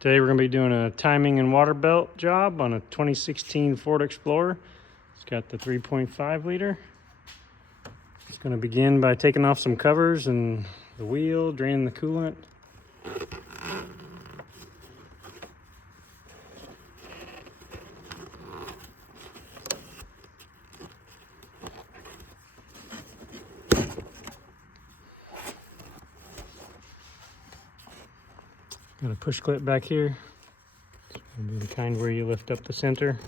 Today we're going to be doing a timing and water belt job on a 2016 Ford Explorer. It's got the 3.5 liter. It's going to begin by taking off some covers and the wheel, draining the coolant. Got a push clip back here. It's going to be the kind where you lift up the center.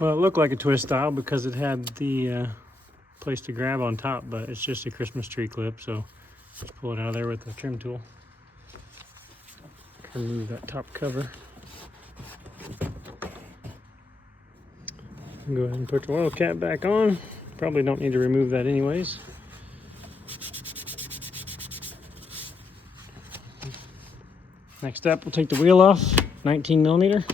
Well, it looked like a twist style because it had the place to grab on top, but it's just a Christmas tree clip, so just pull it out of there with the trim tool. Remove that top cover. Go ahead and put the oil cap back on. Probably don't need to remove that anyways. Next up, we'll take the wheel off, 19 millimeter.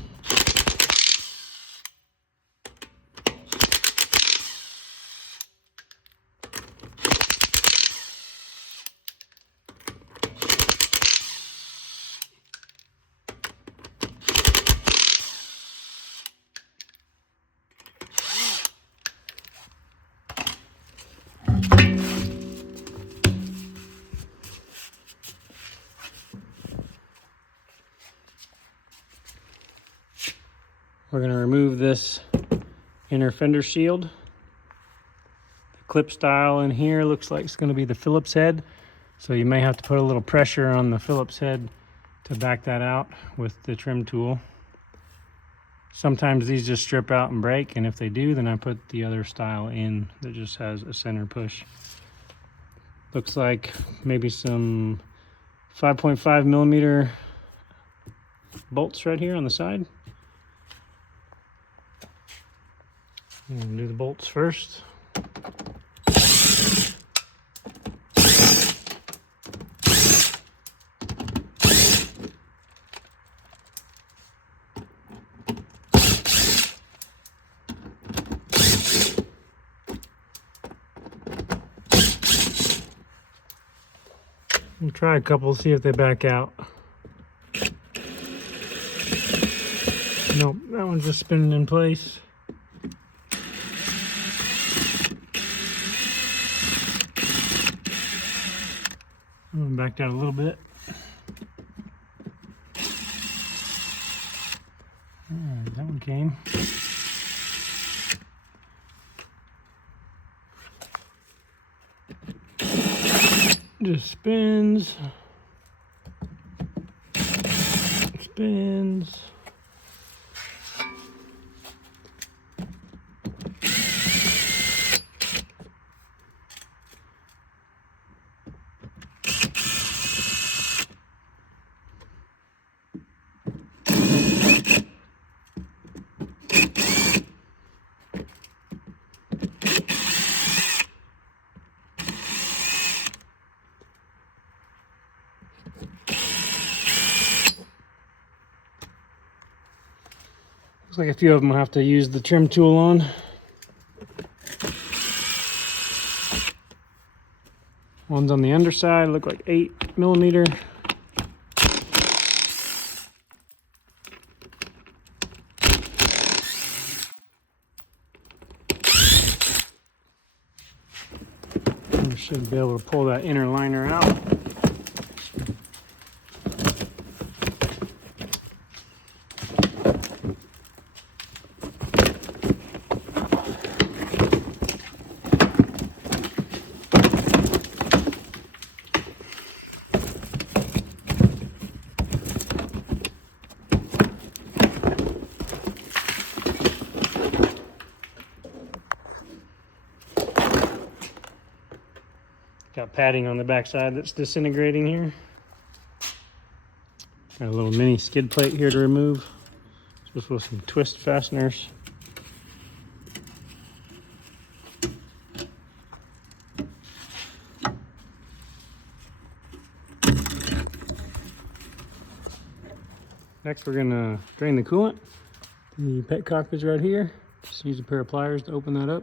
We're going to remove this inner fender shield. The clip style in here looks like it's going to be the Phillips head, so you may have to put a little pressure on the Phillips head to back that out with the trim tool. Sometimes these just strip out and break, and if they do, then I put the other style in that just has a center push. Looks like maybe some 5.5 millimeter bolts right here on the side. Do the bolts first. We'll try a couple, see if they back out. Nope, that one's just spinning in place. Backed out a little bit. Alright, that one came. Just spins. Spins. Looks like a few of them will have to use the trim tool on. One's on the underside, look like 8 millimeter. We should be able to pull that inner liner out. Got padding on the backside that's disintegrating here. Got a little mini skid plate here to remove, just with some twist fasteners. Next we're gonna drain the coolant. The petcock is right here. Just use a pair of pliers to open that up.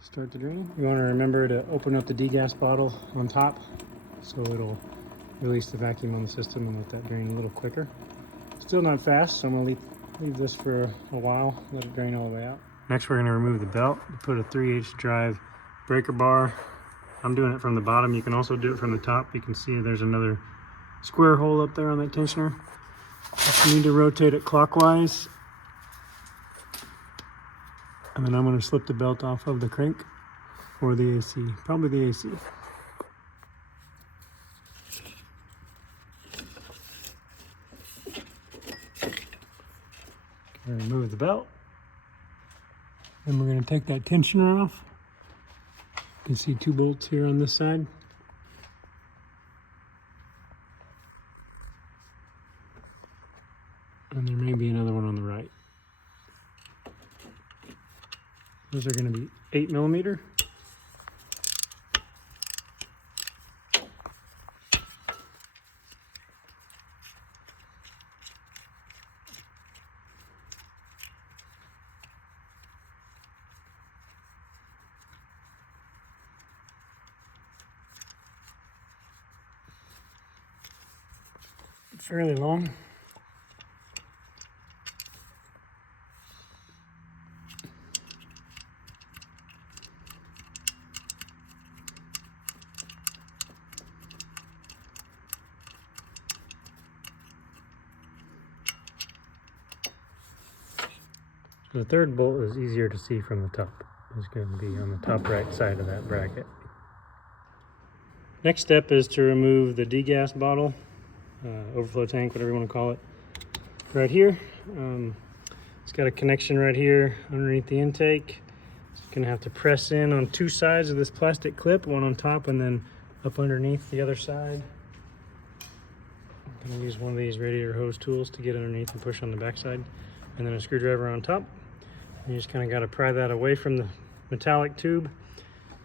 Start the drain. You want to remember to open up the degas bottle on top so it'll release the vacuum on the system and let that drain a little quicker. Still not fast, so I'm gonna leave this for a while, let it drain all the way out. Next we're gonna remove the belt, put a 3/8 drive breaker bar. I'm doing it from the bottom. You can also do it from the top. You can see there's another square hole up there on that tensioner. You need to rotate it clockwise. And then I'm going to slip the belt off of the crank or the AC, probably the AC. Remove the belt. Then we're going to take that tensioner off. You can see 2 bolts here on this side. And there may be another one on the right. Those are going to be 8mm. Fairly long. The third bolt is easier to see from the top. It's going to be on the top right side of that bracket. Next step is to remove the degas bottle, overflow tank, whatever you want to call it, right here. It's got a connection right here underneath the intake. It's going to have to press in on 2 sides of this plastic clip, one on top and then up underneath the other side. I'm going to use one of these radiator hose tools to get underneath and push on the back side, and then a screwdriver on top. And you just kind of got to pry that away from the metallic tube.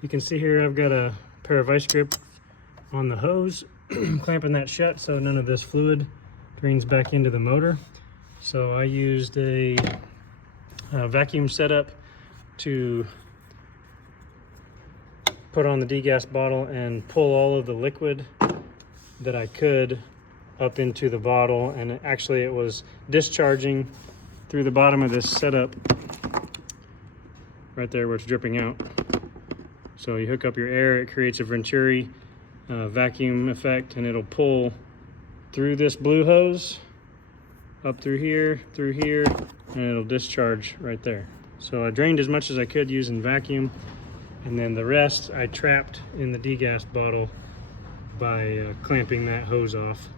You can see here I've got a pair of vice grips on the hose clamping that shut so none of this fluid drains back into the motor. So I used a vacuum setup to put on the degas bottle and pull all of the liquid that I could up into the bottle, and actually it was discharging through the bottom of this setup right there where it's dripping out. So you hook up your air, it creates a Venturi vacuum effect, and it'll pull through this blue hose up through here, and it'll discharge right there. So I drained as much as I could using vacuum, and then the rest I trapped in the degas bottle by clamping that hose off.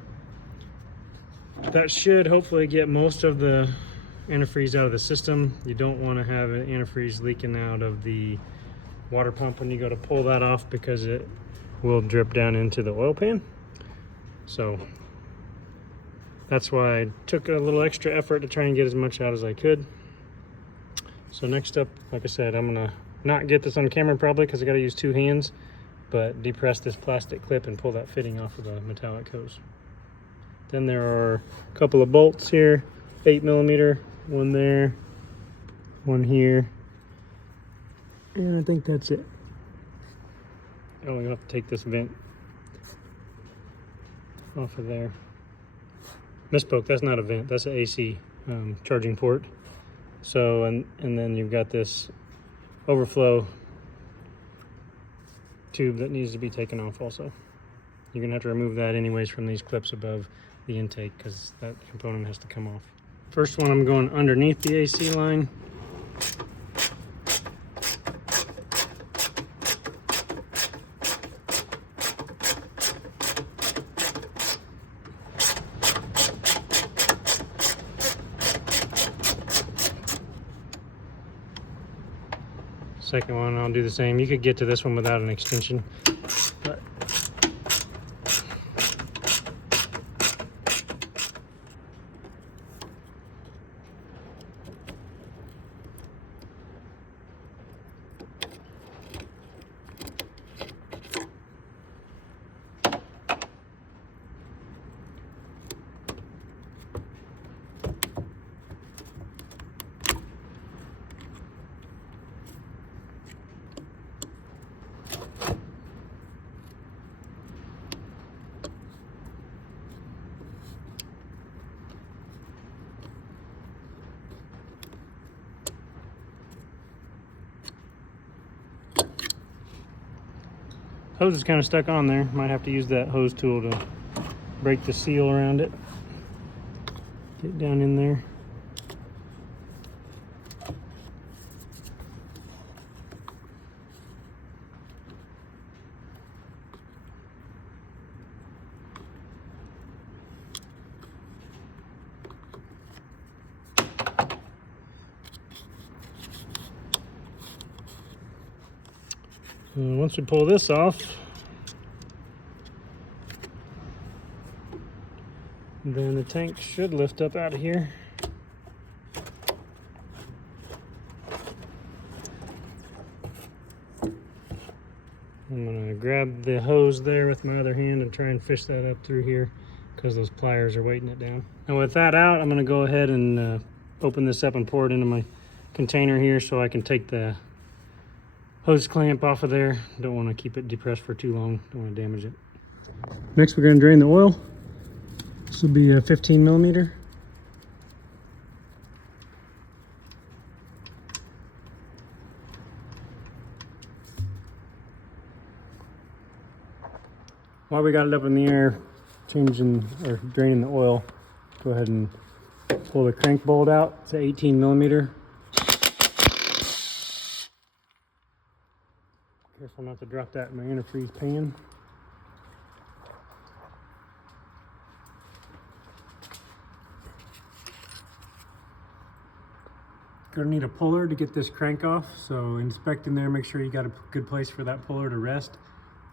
That should hopefully get most of the antifreeze out of the system. You don't want to have an antifreeze leaking out of the water pump when you go to pull that off, because it will drip down into the oil pan. So that's why I took a little extra effort to try and get as much out as I could. So next up, like I said, I'm gonna not get this on camera probably because I gotta use 2 hands, but depress this plastic clip and pull that fitting off of the metallic hose. Then there are a couple of bolts here, 8mm, one there, one here, and I think that's it. Oh, we have to take this vent off of there. Misspoke, that's not a vent, that's an AC charging port. So, and then you've got this overflow tube that needs to be taken off also. You're gonna have to remove that anyways from these clips above the intake, because that component has to come off. First one, I'm going underneath the AC line. Second one, I'll do the same. You could get to this one without an extension, but Hose is kind of stuck on there. Might have to use that hose tool to break the seal around it. Get down in there. And once we pull this off, then the tank should lift up out of here. I'm gonna grab the hose there with my other hand and try and fish that up through here because those pliers are weighting it down. And with that out, I'm gonna go ahead and open this up and pour it into my container here so I can take the hose clamp off of there. Don't want to keep it depressed for too long. Don't want to damage it. Next, we're going to drain the oil. This will be a 15 millimeter. While we got it up in the air, changing or draining the oil, go ahead and pull the crank bolt out. It's an 18 millimeter. Careful not to drop that in my antifreeze pan. Gonna need a puller to get this crank off, so inspect in there, make sure you got a good place for that puller to rest.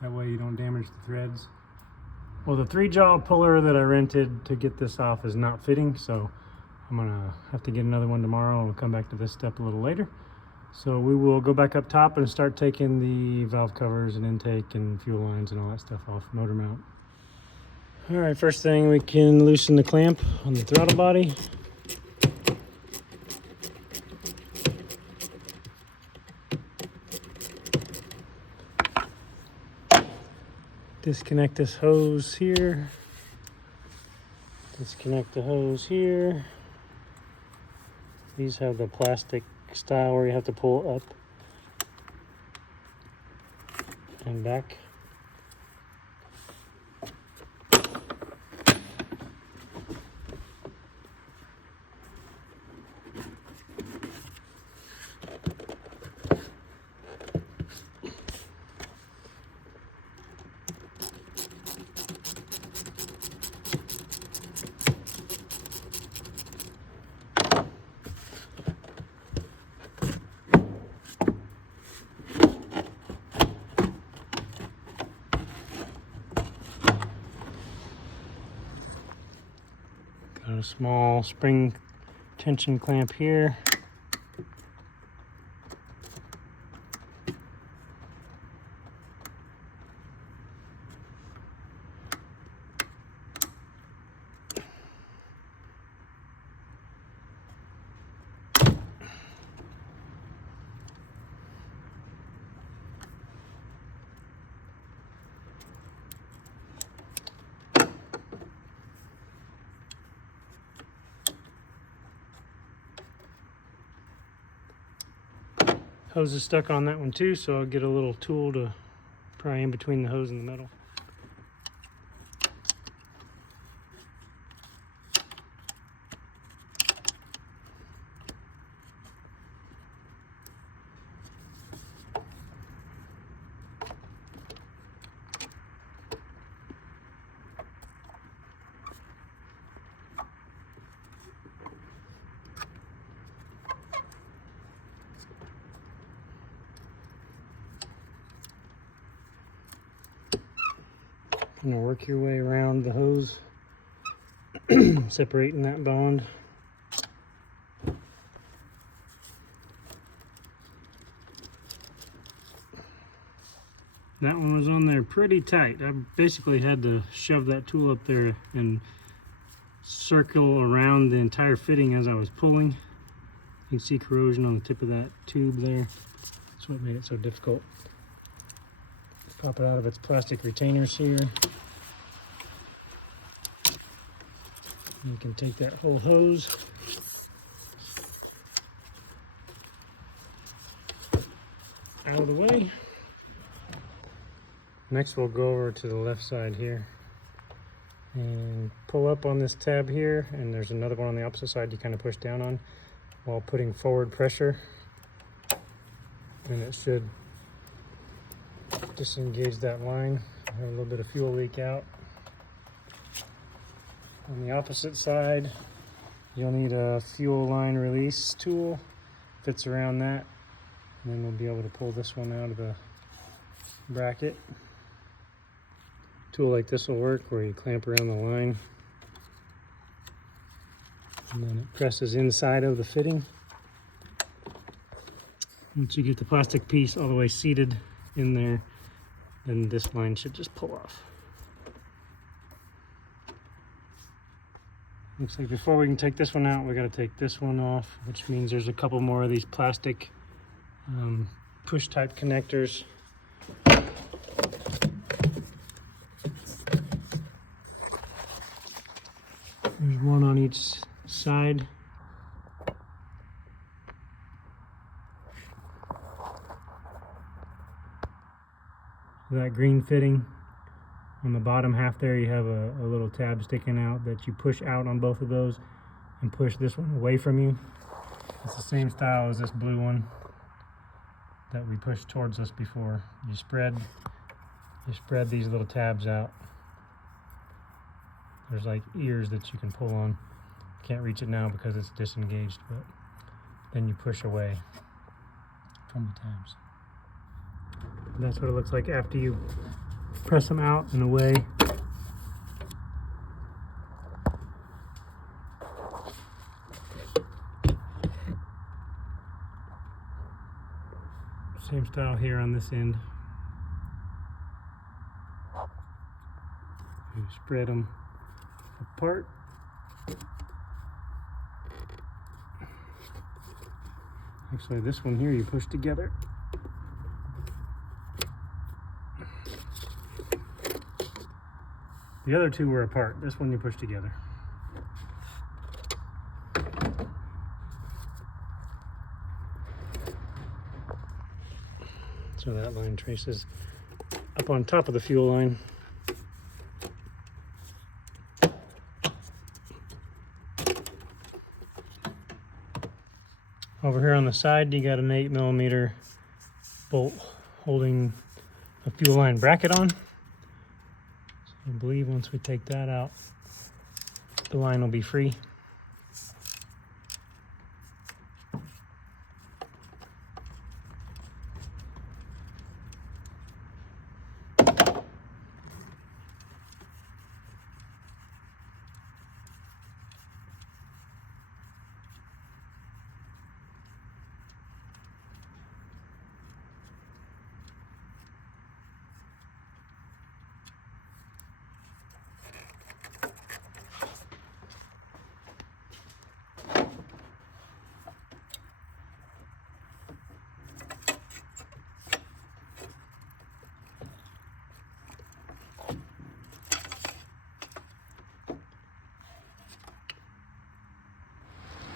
That way you don't damage the threads. Well, the 3-jaw puller that I rented to get this off is not fitting, so I'm gonna have to get another one tomorrow, and we'll come back to this step a little later. So we will go back up top and start taking the valve covers and intake and fuel lines and all that stuff off, motor mount. All right, first thing, we can loosen the clamp on the throttle body. Disconnect this hose here. Disconnect the hose here. These have the plastic style where you have to pull up and back. Got a small spring tension clamp here. Hose is stuck on that one too, so I'll get a little tool to pry in between the hose and the metal. Gonna work your way around the hose, separating that bond. That one was on there pretty tight. I basically had to shove that tool up there and circle around the entire fitting as I was pulling. You can see corrosion on the tip of that tube there. That's what made it so difficult. Pop it out of its plastic retainers here. You can take that whole hose out of the way. Next we'll go over to the left side here and pull up on this tab here, and there's another one on the opposite side you kind of push down on while putting forward pressure, and it should disengage that line. I have a little bit of fuel leak out. On the opposite side, you'll need a fuel line release tool, fits around that, and then we'll be able to pull this one out of the bracket. Tool like this will work, where you clamp around the line and then it presses inside of the fitting. Once you get the plastic piece all the way seated in there, then this line should just pull off. Looks like before we can take this one out, we got to take this one off, which means there's a couple more of these plastic push type connectors. There's one on each side. That green fitting, on the bottom half there you have a little tab sticking out that you push out on both of those and push this one away from you. It's the same style as this blue one that we pushed towards us before. You spread these little tabs out. There's like ears that you can pull on. Can't reach it now because it's disengaged, but then you push away from the tabs. And that's what it looks like after you press them out and away. Same style here on this end. You spread them apart. Actually, this one here you push together. The other two were apart. This one you push together. So that line traces up on top of the fuel line. Over here on the side, you got an 8mm bolt holding a fuel line bracket on. So I believe once we take that out, the line will be free.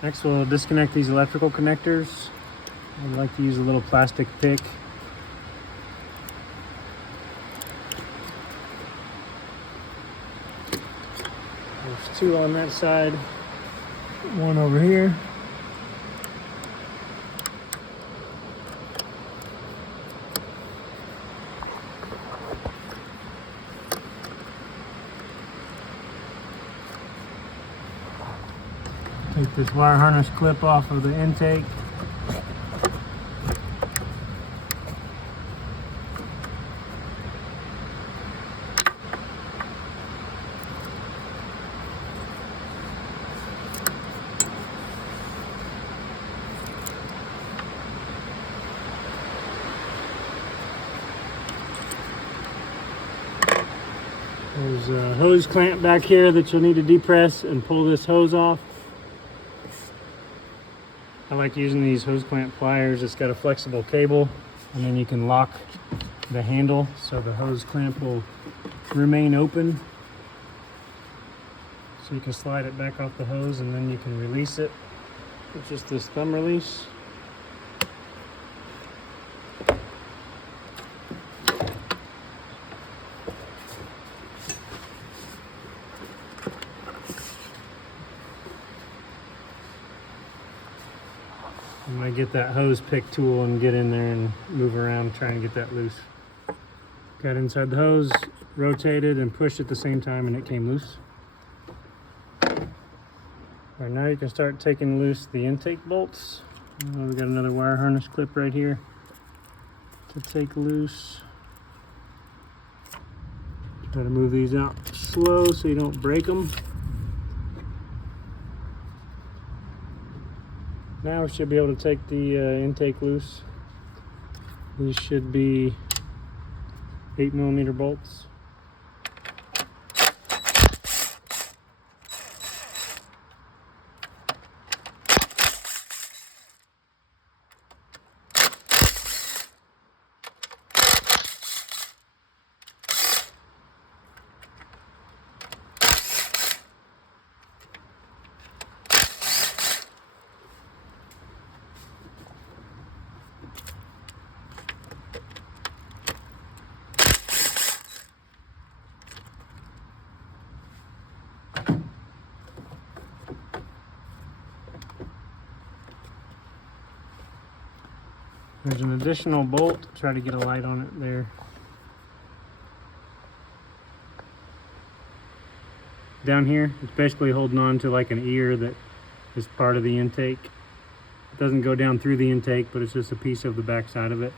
Next, we'll disconnect these electrical connectors. I like to use a little plastic pick. There's two on that side, one over here. Take this wire harness clip off of the intake. There's a hose clamp back here that you'll need to depress and pull this hose off. I like using these hose clamp pliers. It's got a flexible cable, and then you can lock the handle so the hose clamp will remain open. So you can slide it back off the hose and then you can release it with just this thumb release. get that hose pick tool and get in there and move around trying to get that loose. Got inside the hose, rotated and pushed at the same time, and it came loose. All right, now you can start taking loose the intake bolts. We got another wire harness clip right here to take loose. Try to move these out slow so you don't break them. Now we should be able to take the intake loose. These should be 8mm bolts. There's an additional bolt. Try to get a light on it there. Down here, it's basically holding on to like an ear that is part of the intake. It doesn't go down through the intake, but it's just a piece of the back side of it.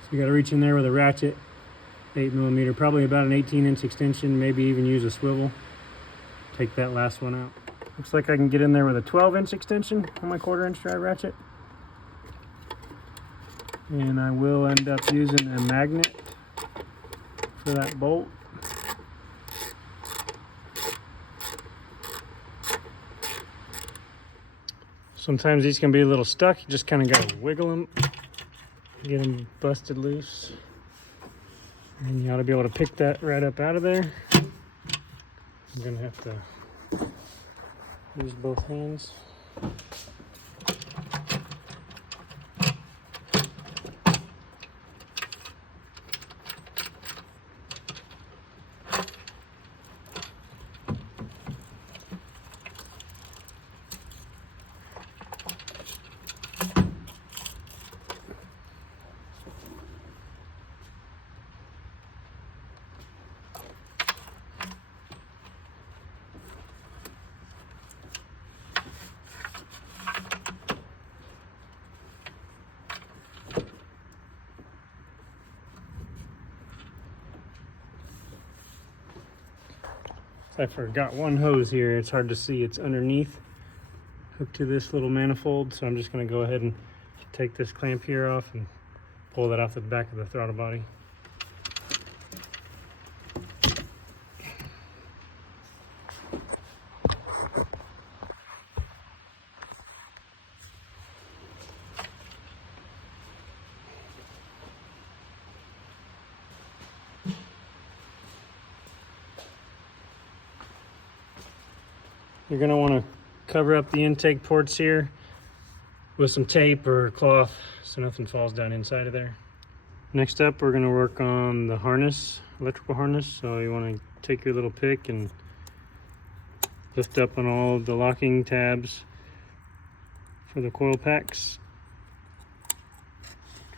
So you got to reach in there with a ratchet, 8mm, probably about an 18-inch extension, maybe even use a swivel. Take that last one out. Looks like I can get in there with a 12-inch extension on my 1/4-inch drive ratchet. And I will end up using a magnet for that bolt. Sometimes these can be a little stuck. You just kind of got to wiggle them, get them busted loose. And you ought to be able to pick that right up out of there. I'm going to have to use both hands. I forgot one hose here. It's hard to see. It's underneath, hooked to this little manifold. So I'm just going to go ahead and take this clamp here off and pull that off the back of the throttle body. You're going to want to cover up the intake ports here with some tape or cloth so nothing falls down inside of there. Next up, we're going to work on the harness, electrical harness. So you want to take your little pick and lift up on all of the locking tabs for the coil packs.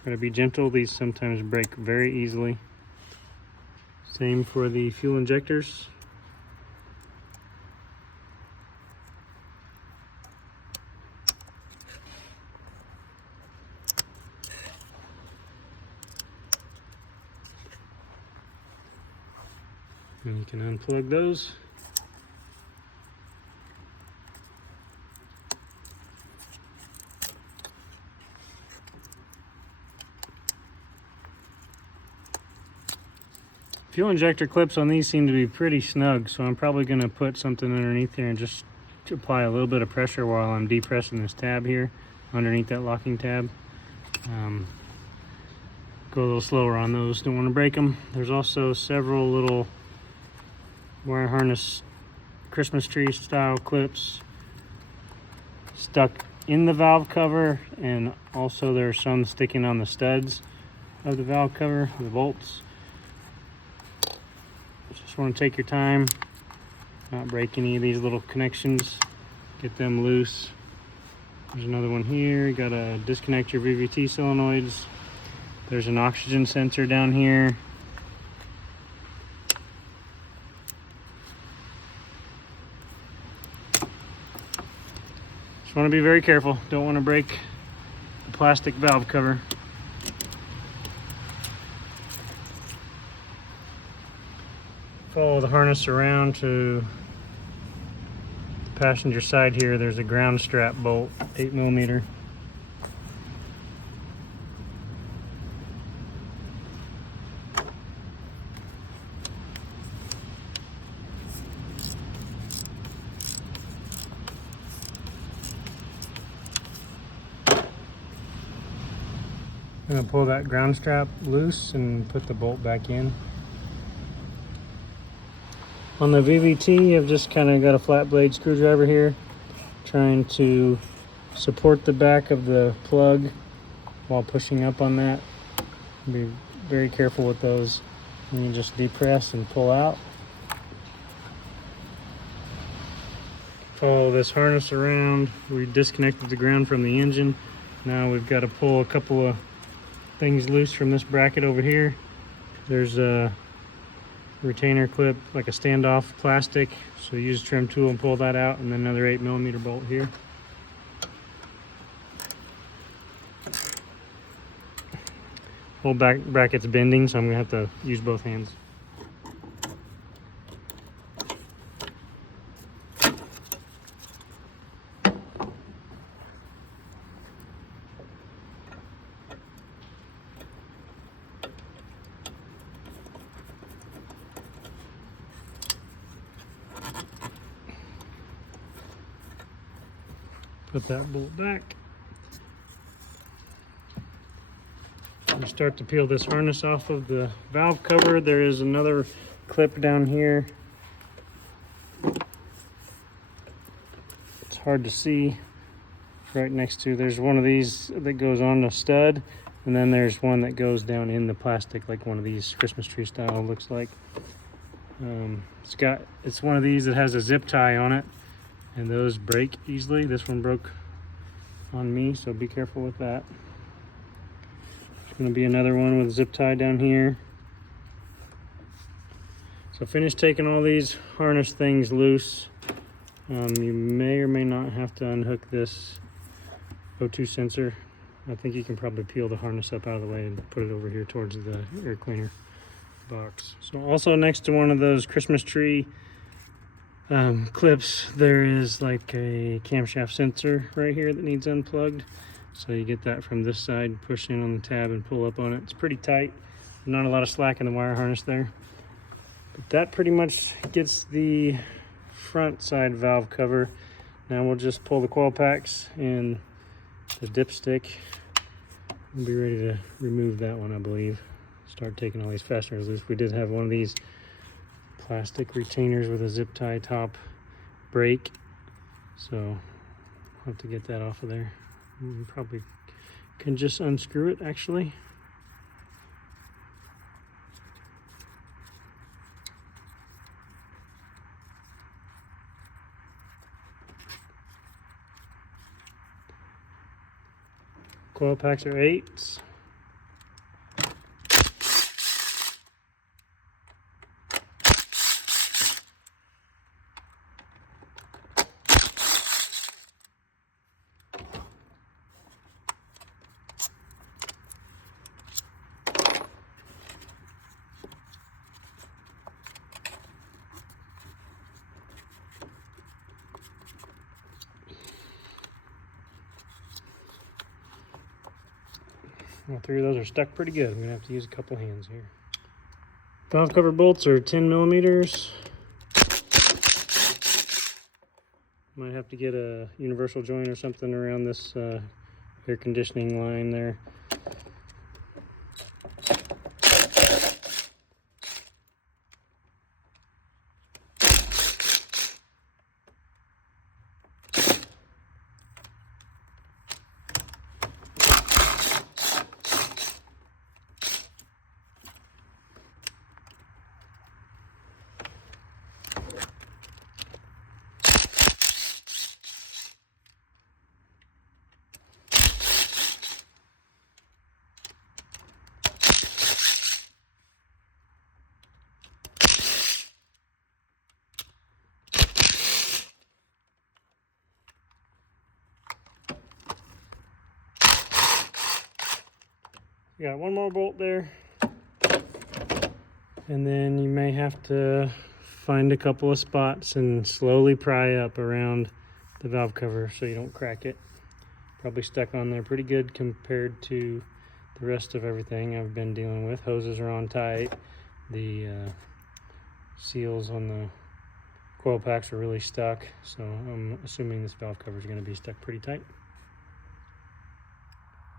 Try to be gentle. These sometimes break very easily. Same for the fuel injectors. And you can unplug those. Fuel injector clips on these seem to be pretty snug, so I'm probably going to put something underneath here and just apply a little bit of pressure while I'm depressing this tab here underneath that locking tab. Go a little slower on those, don't want to break them. There's also several little wire harness Christmas tree style clips stuck in the valve cover, and also there's some sticking on the studs of the valve cover, the bolts. Just want to take your time, not break any of these little connections, get them loose. There's another one here. You gotta disconnect your VVT solenoids. There's an oxygen sensor down here. Just want to be very careful. Don't want to break the plastic valve cover. Follow the harness around to the passenger side here. There's a ground strap bolt, 8mm. I'm going to pull that ground strap loose and put the bolt back in. On the VVT, I've just kind of got a flat blade screwdriver here, trying to support the back of the plug while pushing up on that. Be very careful with those. And you just depress and pull out. Follow this harness around. We disconnected the ground from the engine. Now we've got to pull a couple of things loose from this bracket over here. There's a retainer clip, like a standoff plastic, so use a trim tool and pull that out, and then another 8mm bolt here. Whole back bracket's bending, so I'm gonna have to use both hands. Put that bolt back. We start to peel this harness off of the valve cover. There is another clip down here. It's hard to see. Right next to, there's one of these that goes on a stud, and then there's one that goes down in the plastic, like one of these Christmas tree style looks like. It's one of these that has a zip tie on it, and those break easily. This one broke on me, so be careful with that. There's going to be another one with a zip tie down here. So finish taking all these harness things loose. You may or may not have to unhook this O2 sensor. I think you can probably peel the harness up out of the way and put it over here towards the air cleaner box. So also next to one of those Christmas tree clips, there is like a camshaft sensor right here that needs unplugged. So you get that from this side, push in on the tab and pull up on it. It's pretty tight, not a lot of slack in the wire harness there. But that pretty much gets the front side valve cover. Now we'll just pull the coil packs and the dipstick. We'll be ready to remove that one, I believe. Start taking all these fasteners loose. We did have one of these plastic retainers with a zip tie top break, so I'll have to get that off of there. Probably can just unscrew it actually. Coil packs are 8s. All 3 of those are stuck pretty good. I'm gonna have to use a couple hands here. Valve cover bolts are 10mm. Might have to get a universal joint or something around this air conditioning line there. You got one more bolt there. And then you may have to find a couple of spots and slowly pry up around the valve cover so you don't crack it. Probably stuck on there pretty good compared to the rest of everything I've been dealing with. Hoses are on tight. The seals on the coil packs are really stuck. So I'm assuming this valve cover is going to be stuck pretty tight.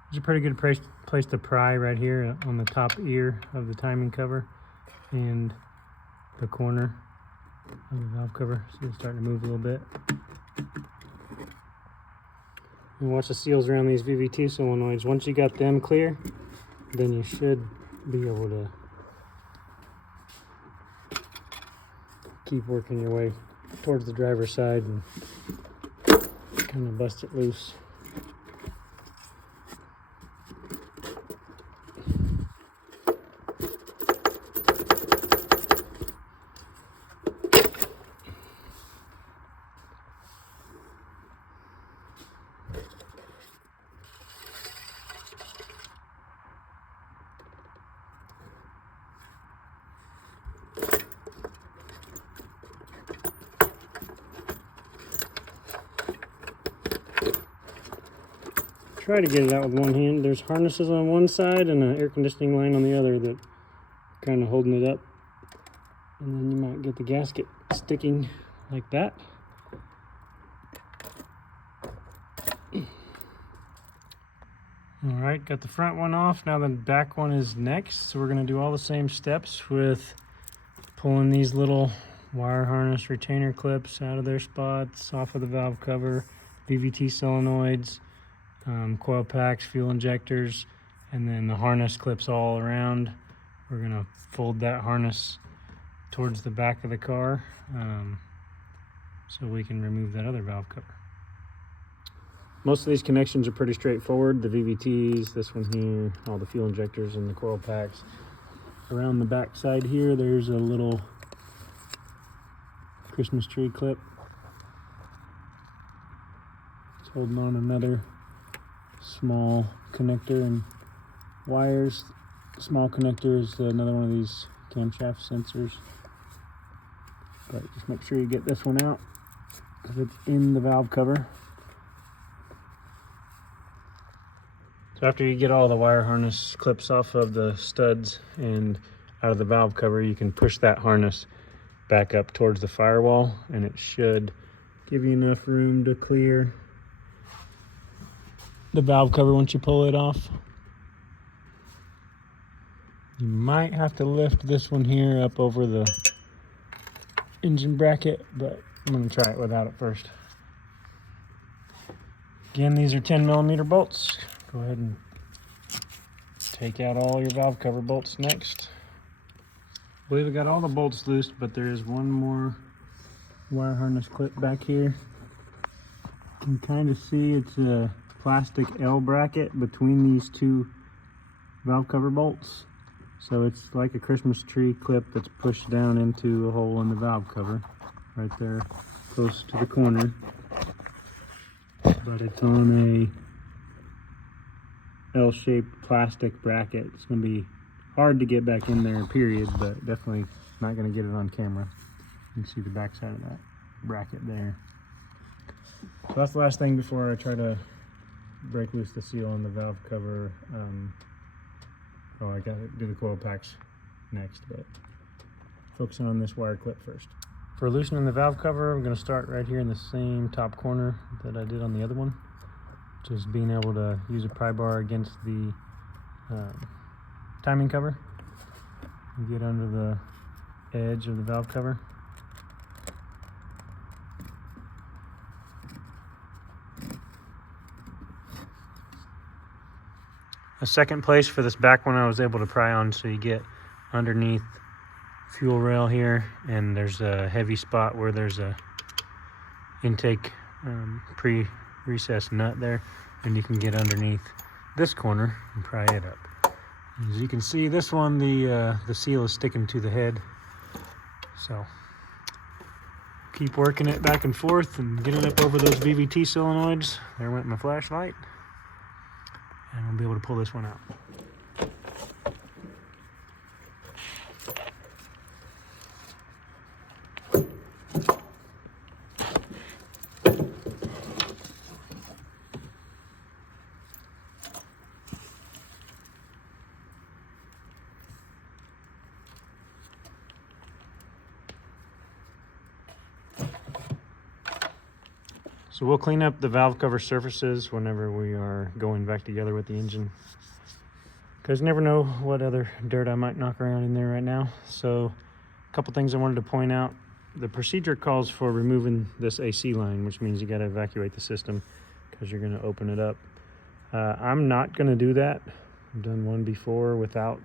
It's a pretty good place to pry right here on the top ear of the timing cover and the corner of the valve cover. See it's starting to move a little bit. And watch the seals around these VVT solenoids. Once you got them clear, then you should be able to keep working your way towards the driver's side and kind of bust it loose. Try to get it out with one hand. There's harnesses on one side and an air conditioning line on the other that kind of holding it up. And then you might get the gasket sticking like that. All right, got the front one off. Now the back one is next. So we're gonna do all the same steps with pulling these little wire harness retainer clips out of their spots, off of the valve cover, VVT solenoids, coil packs, fuel injectors, and then the harness clips all around. We're gonna fold that harness towards the back of the car so we can remove that other valve cover. Most of these connections are pretty straightforward. The VVTs, this one here, all the fuel injectors and the coil packs. Around the back side here, there's a little Christmas tree clip. It's holding on another small connector and wires. Small connector is another one of these camshaft sensors. But just make sure you get this one out because it's in the valve cover. So after you get all the wire harness clips off of the studs and out of the valve cover, you can push that harness back up towards the firewall and it should give you enough room to clear the valve cover once you pull it off. You might have to lift this one here up over the engine bracket, but I'm going to try it without it first. Again, these are 10mm bolts. Go ahead and take out all your valve cover bolts next. I believe I got all the bolts loose, but there is one more wire harness clip back here. You can kind of see it's a plastic L bracket between these two valve cover bolts. So it's like a Christmas tree clip that's pushed down into a hole in the valve cover right there close to the corner. But it's on a L-shaped plastic bracket. It's going to be hard to get back in there, period, but definitely not going to get it on camera. You can see the back side of that bracket there. So that's the last thing before I try to break loose the seal on the valve cover. I got to do the coil packs next, but focusing on this wire clip first. For loosening the valve cover, I'm going to start right here in the same top corner that I did on the other one. Just being able to use a pry bar against the timing cover and get under the edge of the valve cover. A second place for this back one I was able to pry on, so you get underneath fuel rail here, and there's a heavy spot where there's a intake pre-recessed nut there, and you can get underneath this corner and pry it up. As you can see, this one the seal is sticking to the head, so keep working it back and forth and get it up over those VVT solenoids. There went my flashlight, and we'll be able to pull this one out. So we'll clean up the valve cover surfaces whenever we are going back together with the engine, because you never know what other dirt I might knock around in there right now. So a couple things I wanted to point out. The procedure calls for removing this AC line, which means you got to evacuate the system because you're going to open it up. I'm not going to do that. I've done one before without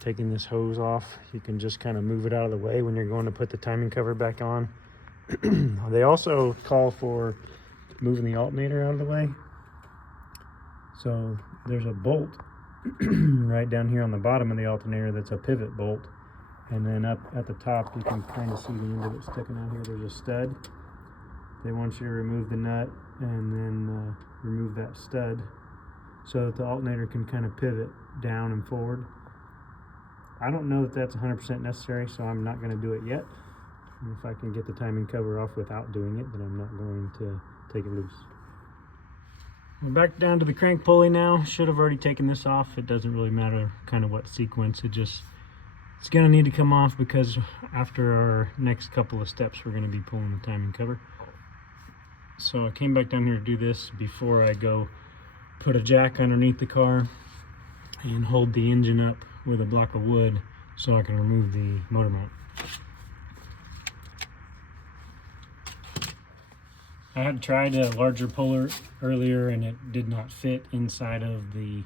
taking this hose off. You can just kind of move it out of the way when you're going to put the timing cover back on. They also call for moving the alternator out of the way. So there's a bolt right down here on the bottom of the alternator that's a pivot bolt, and then up at the top you can kind of see the end of it sticking out here. There's a stud. They want you to remove the nut and then remove that stud so that the alternator can kind of pivot down and forward. I don't know that that's 100% necessary, so I'm not going to do it yet. And if I can get the timing cover off without doing it, then I'm not going to take it loose. We're back down to the crank pulley now. Should have already taken this off. It doesn't really matter kind of what sequence. It's going to need to come off because after our next couple of steps we're going to be pulling the timing cover. So I came back down here to do this before I go put a jack underneath the car and hold the engine up with a block of wood so I can remove the motor mount. I had tried a larger puller earlier and it did not fit inside of the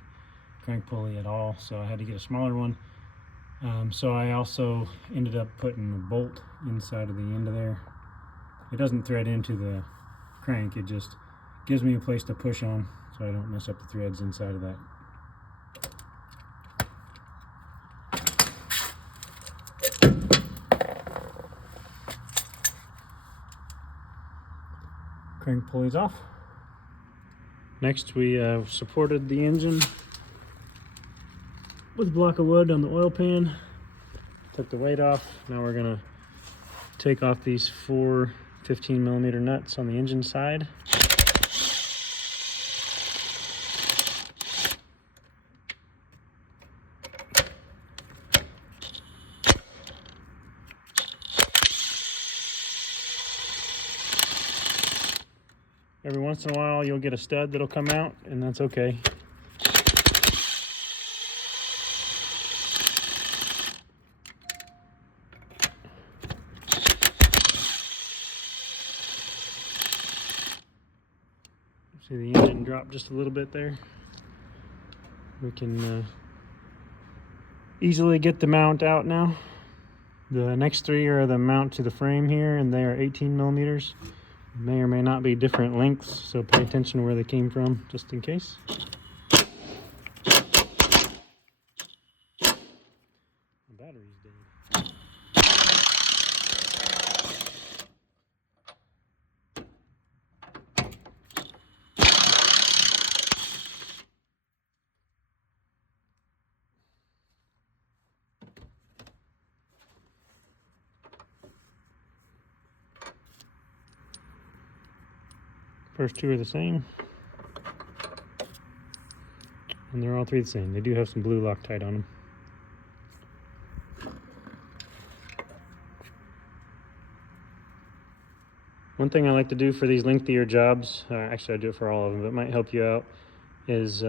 crank pulley at all, so I had to get a smaller one. So I also ended up putting the bolt inside of the end of there. It doesn't thread into the crank, it just gives me a place to push on so I don't mess up the threads inside of that. Crank pulley's off. Next we supported the engine with a block of wood on the oil pan. Took the weight off. Now we're gonna take off these 4 15mm nuts on the engine side. Every once in a while you'll get a stud that'll come out, and that's okay. See the engine drop just a little bit there. We can easily get the mount out now. The next 3 are the mount to the frame here, and they are 18mm. May or may not be different lengths, so pay attention to where they came from just in case. The battery's dead. First 2 are the same, and they're all 3 the same. They do have some blue Loctite on them. One thing I like to do for these lengthier jobs, actually I do it for all of them, but it might help you out, is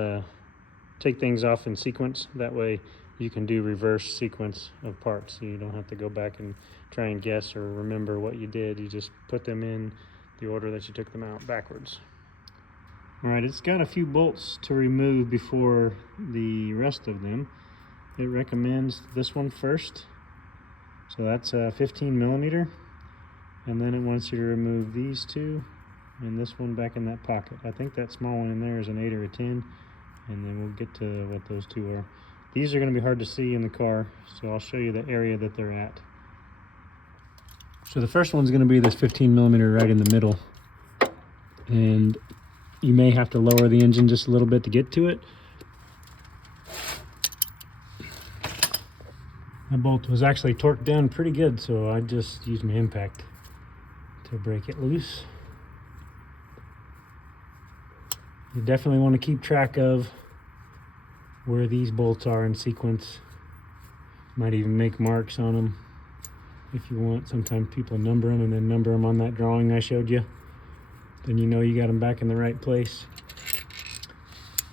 take things off in sequence. That way you can do reverse sequence of parts. So you don't have to go back and try and guess or remember what you did. You just put them in the order that you took them out backwards. All right, it's got a few bolts to remove before the rest of them. It recommends this one first. So that's a 15mm. And then it wants you to remove these 2 and this one back in that pocket. I think that small one in there is an 8 or a 10. And then we'll get to what those 2 are. These are going to be hard to see in the car, so I'll show you the area that they're at. So the first one's going to be this 15mm right in the middle, and you may have to lower the engine just a little bit to get to it. That bolt was actually torqued down pretty good, so I just used my impact to break it loose. You definitely want to keep track of where these bolts are in sequence. Might even make marks on them if you want. Sometimes people number them and then number them on that drawing I showed you. then you know you got them back in the right place.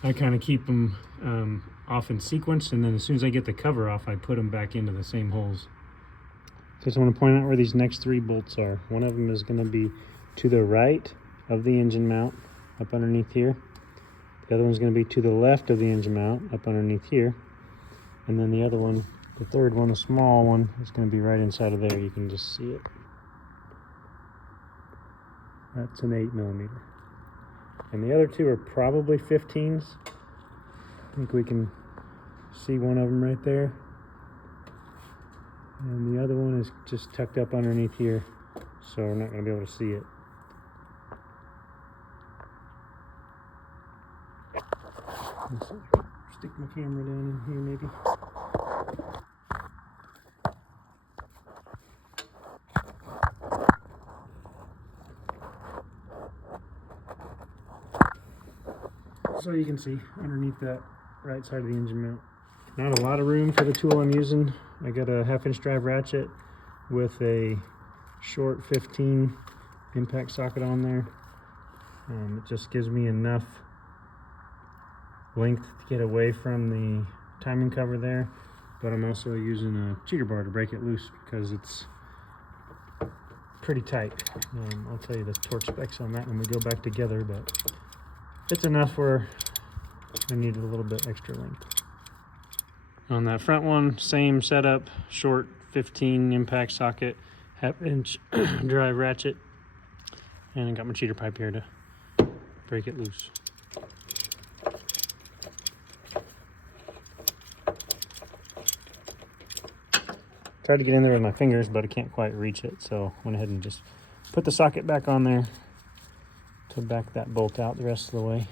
I kind of keep them off in sequence, and then as soon as I get the cover off, I put them back into the same holes. Just want to point out where these next 3 bolts are. One of them is going to be to the right of the engine mount, up underneath here. The other one's going to be to the left of the engine mount, up underneath here. And then the other one, the third one, the small one, is going to be right inside of there. You can just see it. That's an 8mm. And the other 2 are probably 15s. I think we can see one of them right there. And the other one is just tucked up underneath here, so we're not going to be able to see it. Let's stick my camera down in here maybe. So you can see underneath that right side of the engine mount. Not a lot of room for the tool I'm using. I got a 1/2-inch drive ratchet with a short 15 impact socket on there. It just gives me enough length to get away from the timing cover there, but I'm also using a cheater bar to break it loose because it's pretty tight. I'll tell you the torque specs on that when we go back together, but it's enough where I needed a little bit extra length. On that front one, same setup, short 15 impact socket, 1/2-inch drive ratchet, and I got my cheater pipe here to break it loose. Tried to get in there with my fingers, but I can't quite reach it, so went ahead and just put the socket back on there to back that bolt out the rest of the way.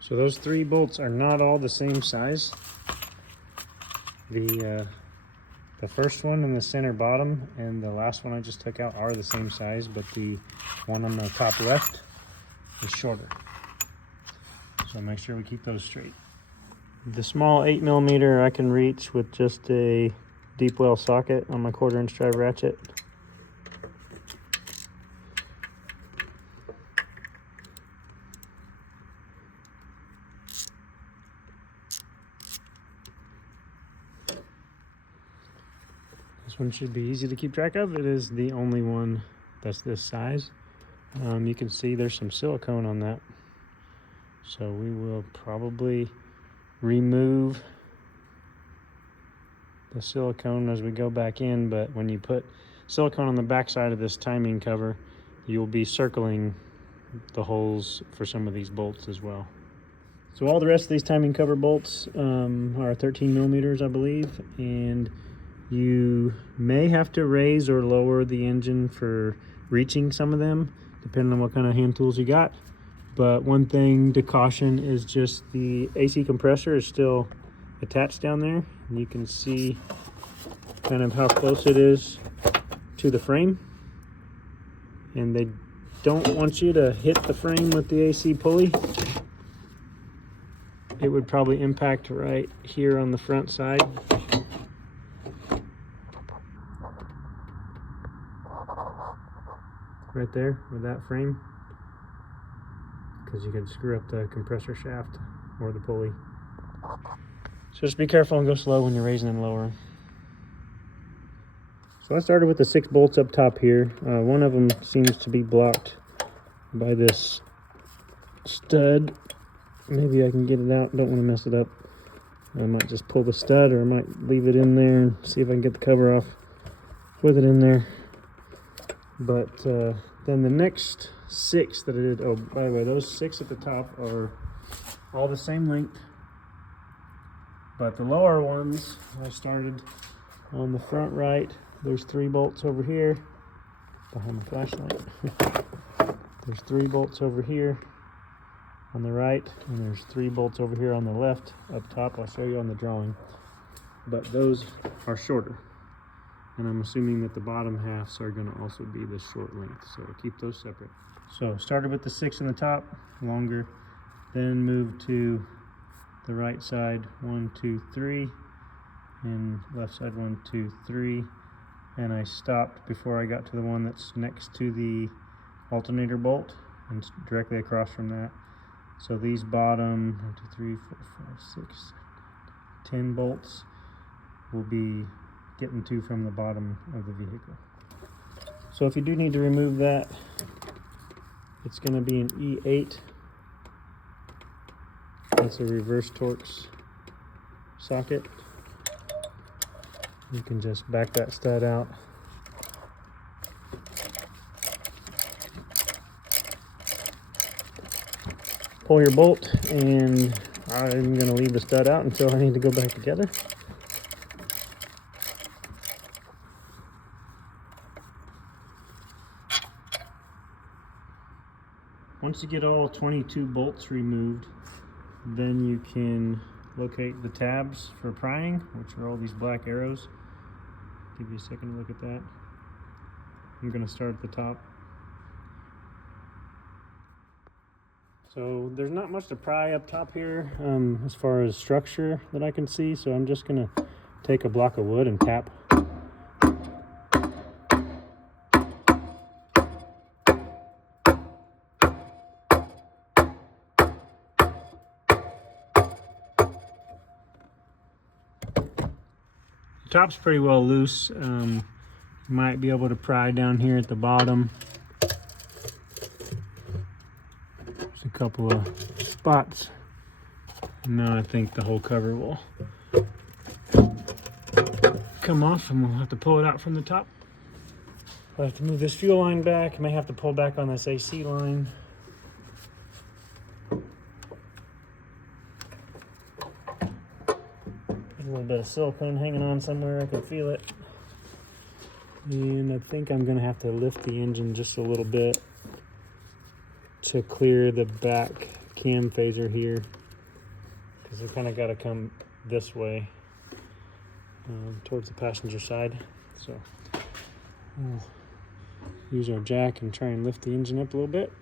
So those 3 bolts are not all the same size. The first one in the center bottom and the last one I just took out are the same size, but the one on the top left is shorter. So make sure we keep those straight. The small 8mm I can reach with just a deep well socket on my 1/4-inch drive ratchet. This one should be easy to keep track of. It is the only one that's this size. You can see there's some silicone on that. So we will probably remove the silicone as we go back in, but when you put silicone on the back side of this timing cover, you'll be circling the holes for some of these bolts as well. So all the rest of these timing cover bolts are 13mm, I believe, and you may have to raise or lower the engine for reaching some of them, depending on what kind of hand tools you got. But one thing to caution is just the AC compressor is still attached down there. You can see kind of how close it is to the frame. And they don't want you to hit the frame with the AC pulley. It would probably impact right here on the front side. Right there with that frame, because you can screw up the compressor shaft or the pulley. So just be careful and go slow when you're raising and lowering. So I started with the 6 bolts up top here. One of them seems to be blocked by this stud. Maybe I can get it out. Don't want to mess it up. I might just pull the stud, or I might leave it in there and see if I can get the cover off with it in there. But then the next 6 that I did, oh, by the way, those 6 at the top are all the same length. But the lower ones, I started on the front right. There's 3 bolts over here, behind my flashlight. There's 3 bolts over here on the right, and there's 3 bolts over here on the left up top. I'll show you on the drawing. But those are shorter. and I'm assuming that the bottom halves are going to also be this short length, so keep those separate. So started with the 6 in the top, longer, then moved to the right side, 1, 2, 3, and left side, 1, 2, 3, and I stopped before I got to the one that's next to the alternator bolt and directly across from that. So these bottom 1, 2, 3, 4, 5, 6, 10 bolts will be getting to from the bottom of the vehicle. So if you do need to remove that, it's going to be an E8. That's a reverse Torx socket. You can just back that stud out. Pull your bolt, and I'm going to leave the stud out until I need to go back together. Once you get all 22 bolts removed, then you can locate the tabs for prying, which are all these black arrows. Give you a second to look at that. I'm going to start at the top. So there's not much to pry up top here as far as structure that I can see, so I'm just going to take a block of wood and tap. The top's pretty well loose. Might be able to pry down here at the bottom. There's a couple of spots. Now I think the whole cover will come off, and we'll have to pull it out from the top. I'll have to move this fuel line back. May have to pull back on this AC line. A little bit of silicone hanging on somewhere. I can feel it. And I think I'm going to have to lift the engine just a little bit to clear the back cam phaser here, because we kind of got to come this way towards the passenger side. So we'll use our jack and try and lift the engine up a little bit.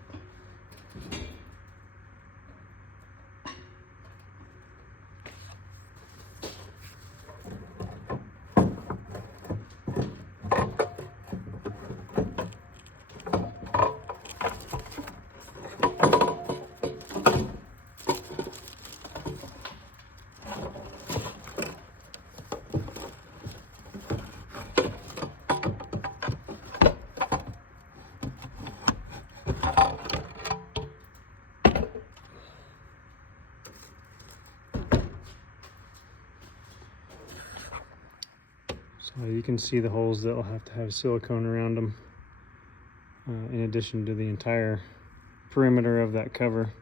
So you can see the holes that will have to have silicone around them, in addition to the entire perimeter of that cover.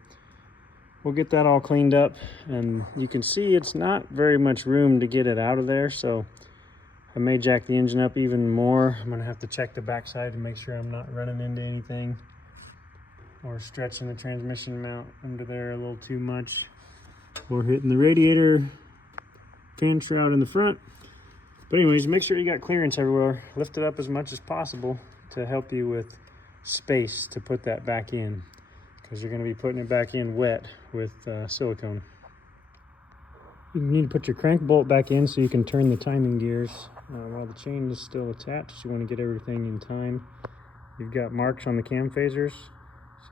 We'll get that all cleaned up, and you can see it's not very much room to get it out of there, so I may jack the engine up even more. I'm going to have to check the backside to make sure I'm not running into anything or stretching the transmission mount under there a little too much, or hitting the radiator fan shroud in the front. But anyways, make sure you got clearance everywhere. Lift it up as much as possible to help you with space to put that back in, because you're going to be putting it back in wet with silicone. You need to put your crank bolt back in so you can turn the timing gears while the chain is still attached. You want to get everything in time. You've got marks on the cam phasers.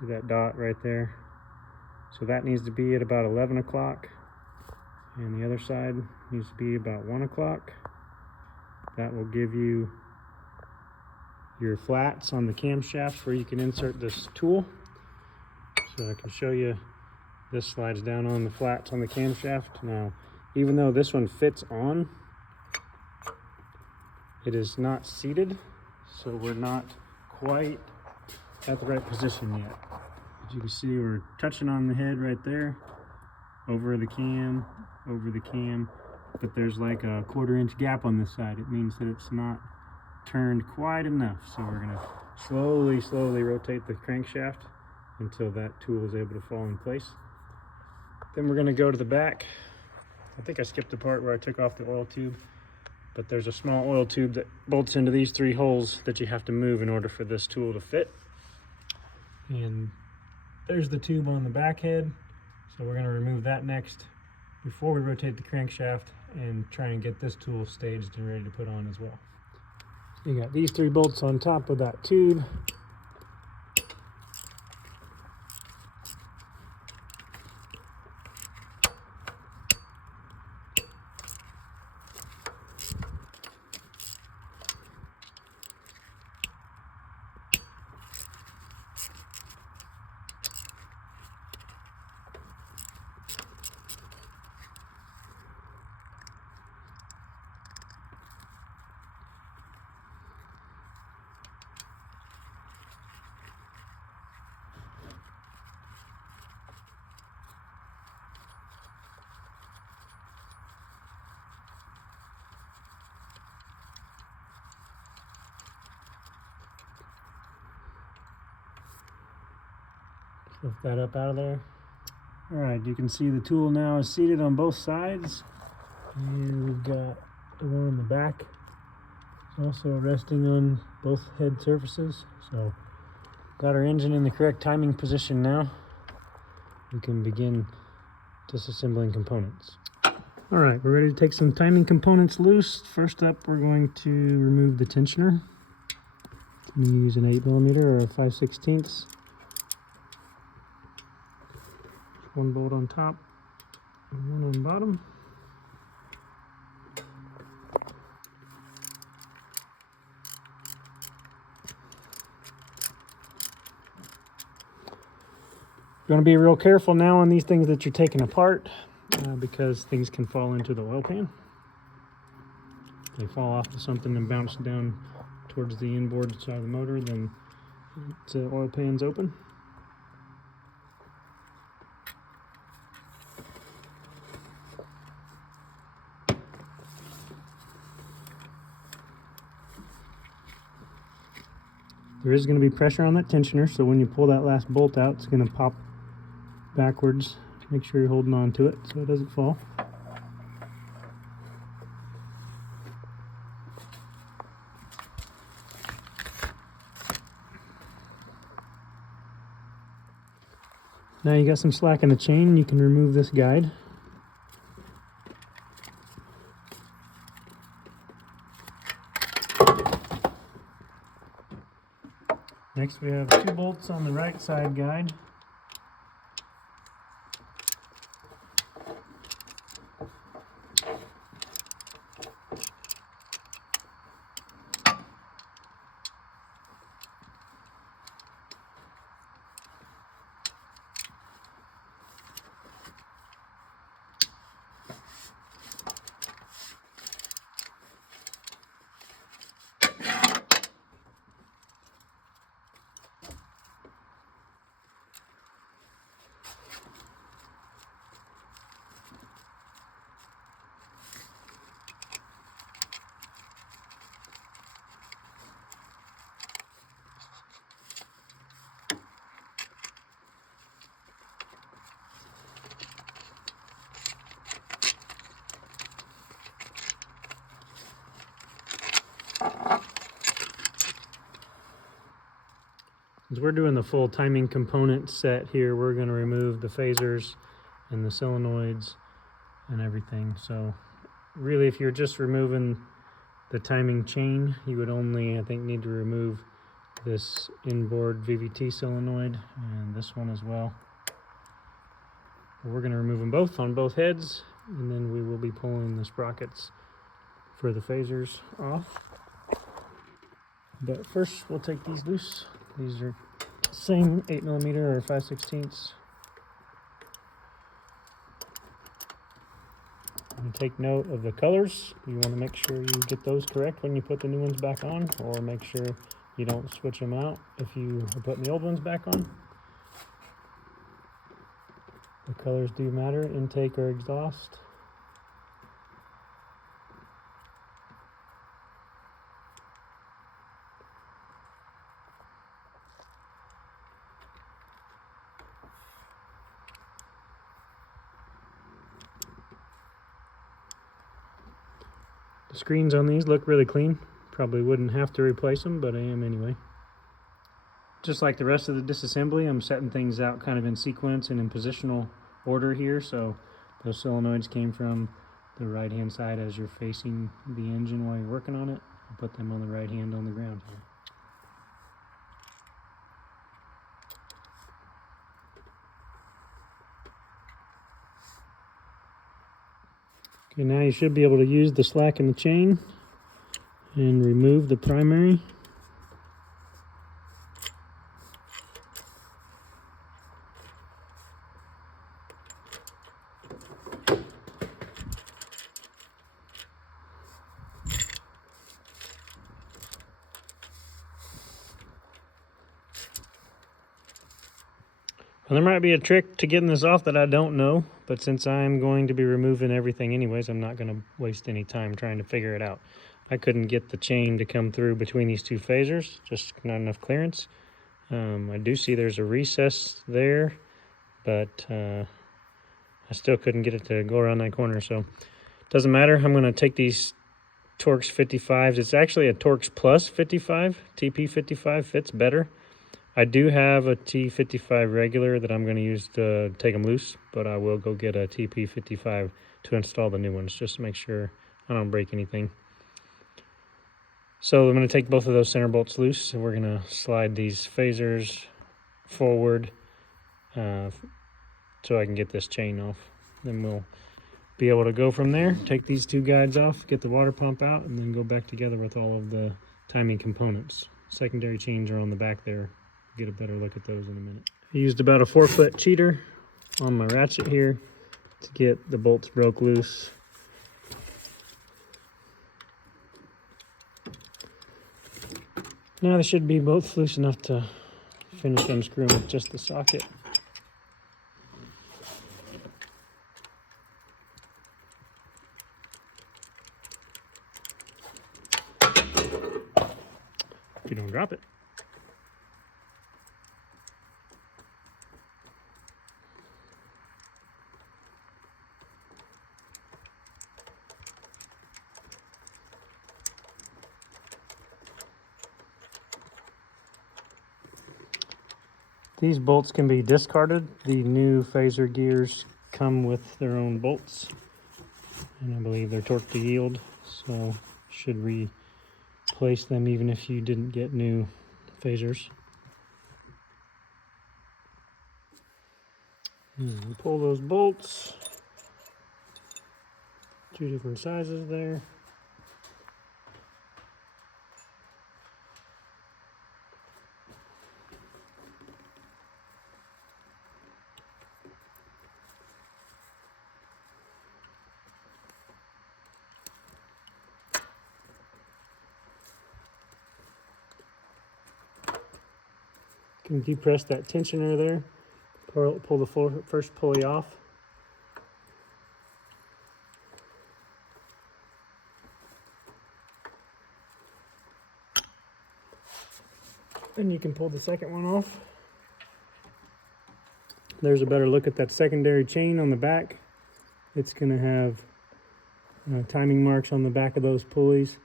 See that dot right there? So that needs to be at about 11 o'clock, and the other side needs to be about 1 o'clock. That will give you your flats on the camshafts where you can insert this tool. So I can show you, this slides down on the flats on the camshaft. Now, even though this one fits on, it is not seated, so we're not quite at the right position yet. As you can see, we're touching on the head right there, over the cam, but there's like a 1/4 inch gap on this side. It means that it's not turned quite enough. So we're gonna slowly rotate the crankshaft until that tool is able to fall in place. Then we're gonna go to the back. I think I skipped the part where I took off the oil tube. but there's a small oil tube that bolts into these 3 holes that you have to move in order for this tool to fit. And there's the tube on the back head, so we're going to remove that next before we rotate the crankshaft and try and get this tool staged and ready to put on as well. So you got these 3 bolts on top of that tube. Lift that up out of there. All right, you can see the tool now is seated on both sides. And we've got the one in the back. It's also resting on both head surfaces. So got our engine in the correct timing position now. We can begin disassembling components. All right, we're ready to take some timing components loose. First up, we're going to remove the tensioner. I'm going to use an 8mm or a 5/16. One bolt on top and one on the bottom. You're going to be real careful now on these things that you're taking apart because things can fall into the oil pan. If they fall off to something and bounce down towards the inboard side of the motor, then the oil pan's open. There is going to be pressure on that tensioner, so when you pull that last bolt out, it's going to pop backwards. Make sure you're holding on to it so it doesn't fall. Now you got some slack in the chain, you can remove this guide. Next we have 2 bolts on the right side guide. As we're doing the full timing component set here, we're going to remove the phasers and the solenoids and everything. So really, if you're just removing the timing chain, you would only, I think, need to remove this inboard VVT solenoid and this one as well. We're going to remove them both on both heads, and then we will be pulling the sprockets for the phasers off. But first, we'll take these loose. These are same 8mm or 5/16. And take note of the colors. You want to make sure you get those correct when you put the new ones back on, or make sure you don't switch them out if you are putting the old ones back on. The colors do matter, intake or exhaust. The screens on these look really clean. Probably wouldn't have to replace them, but I am anyway. Just like the rest of the disassembly, I'm setting things out kind of in sequence and in positional order here. So those solenoids came from the right hand side as you're facing the engine while you're working on it. I'll put them on the right hand on the ground here. Okay, now you should be able to use the slack in the chain and remove the primary. Well, there might be a trick to getting this off that I don't know, but since I'm going to be removing everything anyways, I'm not going to waste any time trying to figure it out. I couldn't get the chain to come through between these two phasers, just not enough clearance. I do see there's a recess there, but I still couldn't get it to go around that corner, so it doesn't matter. I'm going to take these Torx 55s. It's actually a Torx Plus 55. TP 55 fits better. I do have a T55 regular that I'm going to use to take them loose, but I will go get a TP 55 to install the new ones just to make sure I don't break anything. So I'm going to take both of those center bolts loose, and we're going to slide these phasers forward so I can get this chain off. Then we'll be able to go from there, take these two guides off, get the water pump out, and then go back together with all of the timing components. Secondary chains are on the back there. Get a better look at those in a minute. I used about a 4-foot cheater on my ratchet here to get the bolts broke loose. Now they should be both loose enough to finish unscrewing with just the socket. If you don't drop it. These bolts can be discarded. The new phaser gears come with their own bolts, and I believe they're torque to yield, so should replace them even if you didn't get new phasers. And pull those bolts, 2 different sizes there. You can depress that tensioner there, pull the first pulley off. Then you can pull the second one off. There's a better look at that secondary chain on the back. It's going to have timing marks on the back of those pulleys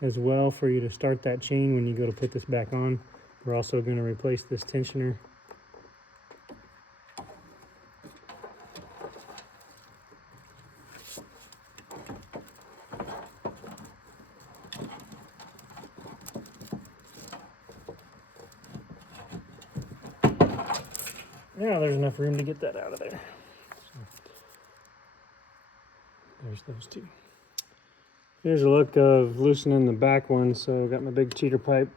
as well for you to start that chain when you go to put this back on. We're also going to replace this tensioner. Yeah, there's enough room to get that out of there. So, there's those two. Here's a look of loosening the back one. So I've got my big cheater pipe.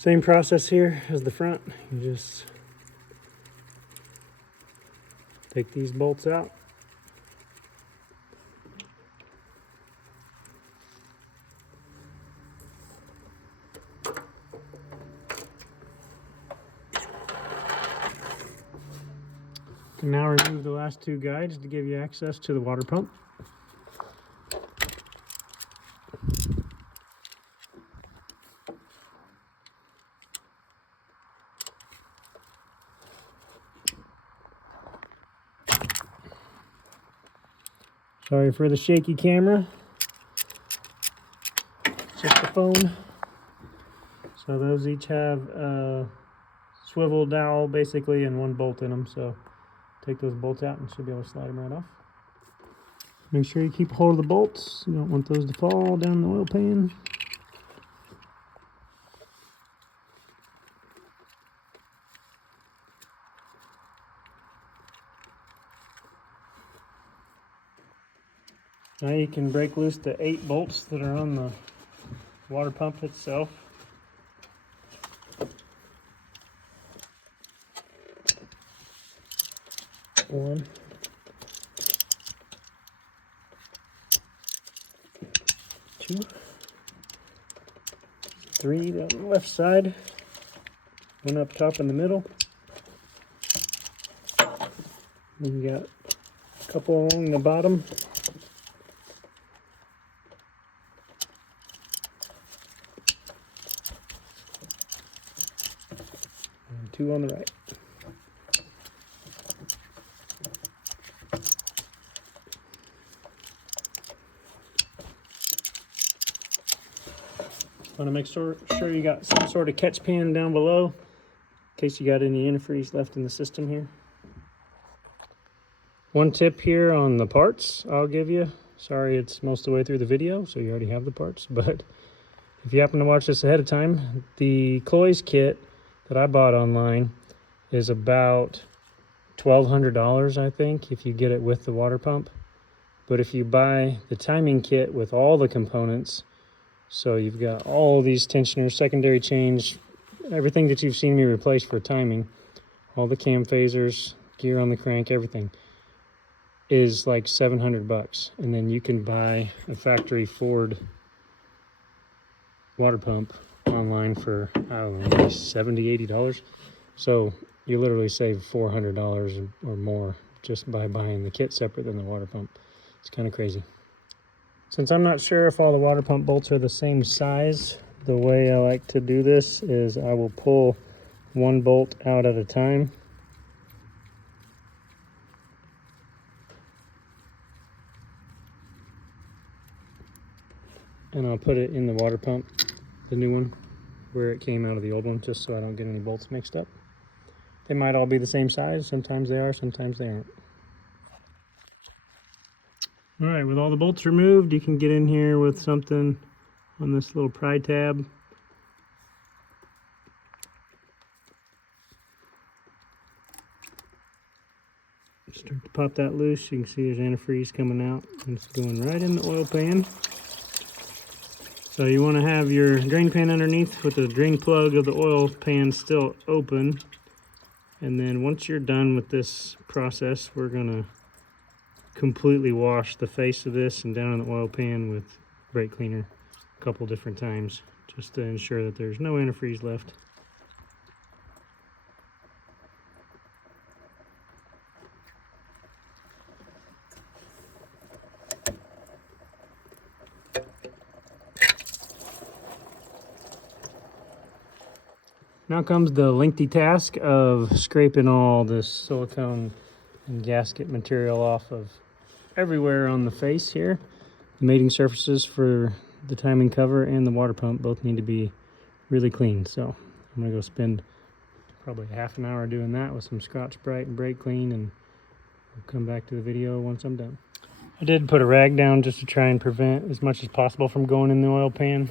Same process here as the front. You just take these bolts out, Can now remove the last two guides to give you access to the water pump. Sorry for the shaky camera. It's just the phone. So those each have a swivel dowel basically and one bolt in them. So take those bolts out and should be able to slide them right off. Make sure you keep hold of the bolts. You don't want those to fall down the oil pan. Now you can break loose the 8 bolts that are on the water pump itself. One, two, 3 down the left side, 1 up top in the middle. And you got a couple along the bottom. And 2 on the right. Want to make sure you got some sort of catch pan down below in case you got any antifreeze left in the system here. One tip here on the parts I'll give you. Sorry it's most of the way through the video, so you already have the parts, but if you happen to watch this ahead of time, the Cloys kit that I bought online is about $1,200, I think, if you get it with the water pump. But if you buy the timing kit with all the components, so you've got all these tensioners, secondary change, everything that you've seen me replace for timing, all the cam phasers, gear on the crank, everything is like $700. And then you can buy a factory Ford water pump online for, I don't know, $70, $80. So you literally save $400 or more just by buying the kit separate than the water pump. It's kind of crazy. Since I'm not sure if all the water pump bolts are the same size, the way I like to do this is I will pull 1 bolt out at a time. And I'll put it in the water pump, the new one, where it came out of the old one, just so I don't get any bolts mixed up. They might all be the same size. Sometimes they are, sometimes they aren't. All right, with all the bolts removed, you can get in here with something on this little pry tab. Start to pop that loose. You can see there's antifreeze coming out, and it's going right in the oil pan. So you want to have your drain pan underneath with the drain plug of the oil pan still open. And then once you're done with this process, we're going to completely wash the face of this and down in the oil pan with brake cleaner a couple different times just to ensure that there's no antifreeze left. Now comes the lengthy task of scraping all this silicone and gasket material off of everywhere on the face here. The mating surfaces for the timing cover and the water pump both need to be really clean. So I'm gonna go spend probably half an hour doing that with some Scotch-Brite and brake clean, and I'll come back to the video once I'm done. I did put a rag down just to try and prevent as much as possible from going in the oil pan.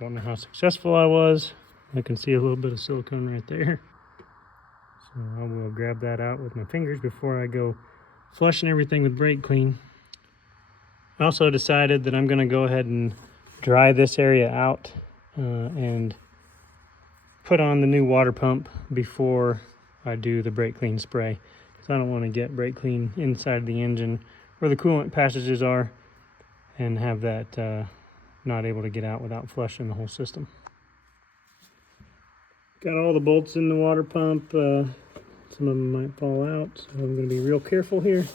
Don't know how successful I was. I can see a little bit of silicone right there. So I will grab that out with my fingers before I go flushing everything with brake clean. I also decided that I'm going to go ahead and dry this area out and put on the new water pump before I do the brake clean spray. Because I don't want to get brake clean inside the engine where the coolant passages are and have that not able to get out without flushing the whole system. Got all the bolts in the water pump Some of them might fall out, so I'm going to be real careful here.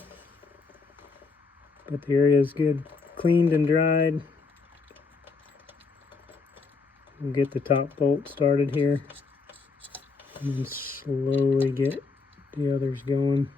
But the area is good, cleaned and dried. We'll get the top bolt started here and then slowly get the others going.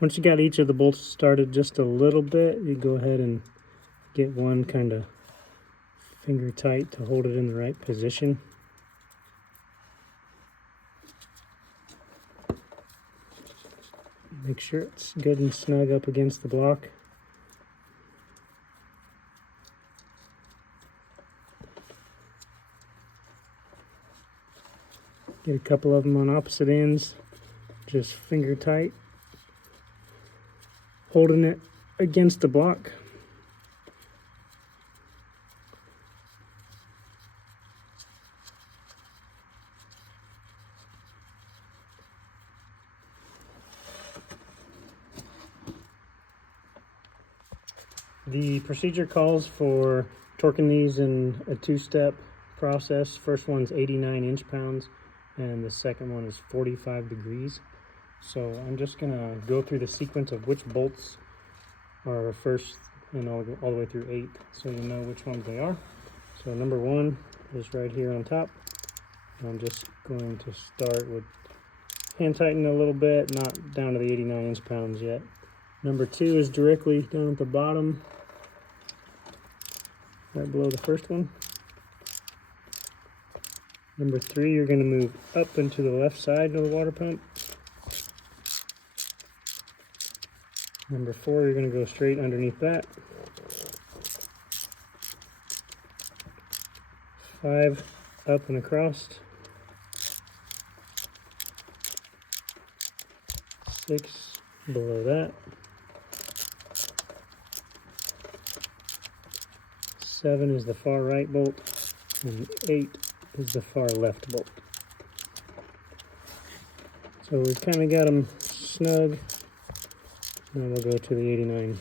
Once you got each of the bolts started just a little bit, you go ahead and get one kind of finger tight to hold it in the right position. Make sure it's good and snug up against the block. Get a couple of them on opposite ends, just finger tight, holding it against the block. The procedure calls for torquing these in a two-step process. First one's 89 inch-pounds and the second one is 45 degrees. So I'm just gonna go through the sequence of which bolts are first and all the way through 8, so you know which ones they are. So number 1 is right here on top. I'm just going to start with hand tightening a little bit, not down to the 89 inch-pounds yet. Number 2 is directly down at the bottom, right below the first one. Number 3, you're going to move up into the left side of the water pump. Number 4, you're going to go straight underneath that. 5, up and across. 6, below that. 7 is the far right bolt, and 8 is the far left bolt. So we've kind of got them snug. Now we'll go to the 89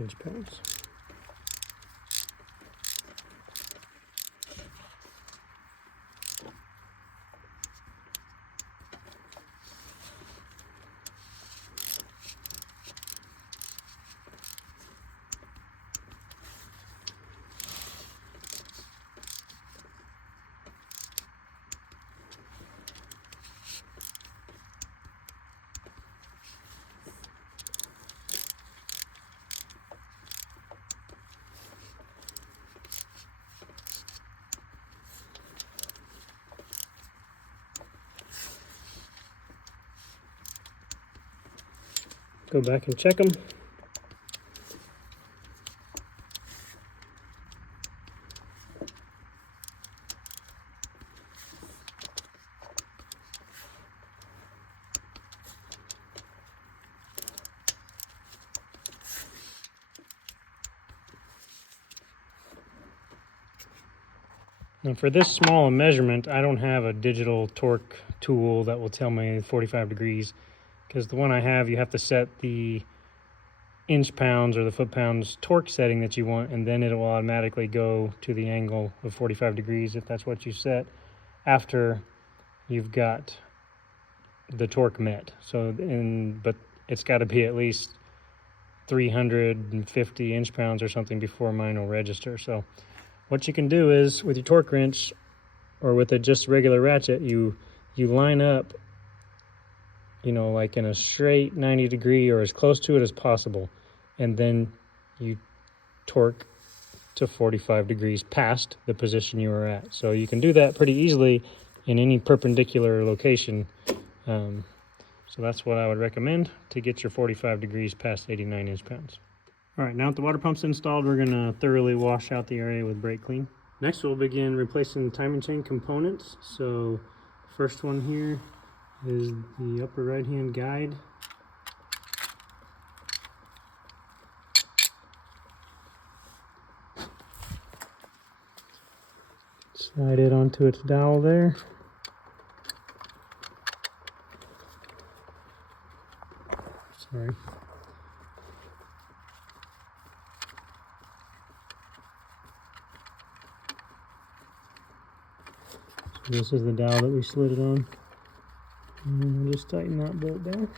inch-pounds. Go back and check them. Now for this small a measurement, I don't have a digital torque tool that will tell me 45 degrees, because the one I have, you have to set the inch-pounds or the foot-pounds torque setting that you want, and then it will automatically go to the angle of 45 degrees if that's what you set after you've got the torque met. So, but it's got to be at least 350 inch-pounds or something before mine will register. So what you can do is, with your torque wrench or with a just regular ratchet, you line up, you know, like in a straight 90 degree or as close to it as possible, and then you torque to 45 degrees past the position you were at. So you can do that pretty easily in any perpendicular location. So that's what I would recommend to get your 45 degrees past 89 inch-pounds. All right, now that the water pump's installed, we're gonna thoroughly wash out the area with brake clean. Next we'll begin replacing the timing chain components. So first one here is the upper right hand guide. Slide it onto its dowel there. Sorry. So this is the dowel that we slid it on. And we'll just tighten that bolt down.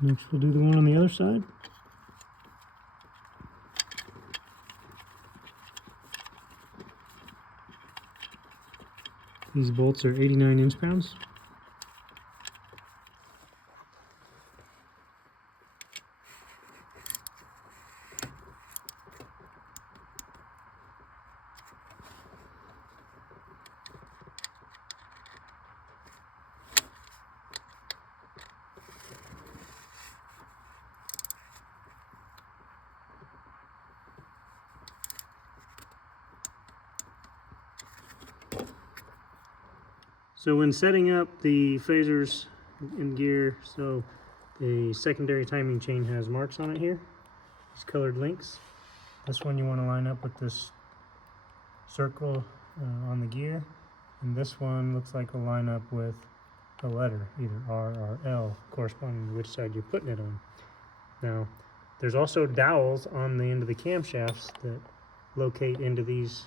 Next we'll do the one on the other side. These bolts are 89 inch-pounds. So when setting up the phasers in gear, so the secondary timing chain has marks on it here, these colored links. This one you want to line up with this circle on the gear, and this one looks like will line up with a letter, either R or L, corresponding to which side you're putting it on. Now, there's also dowels on the end of the camshafts that locate into these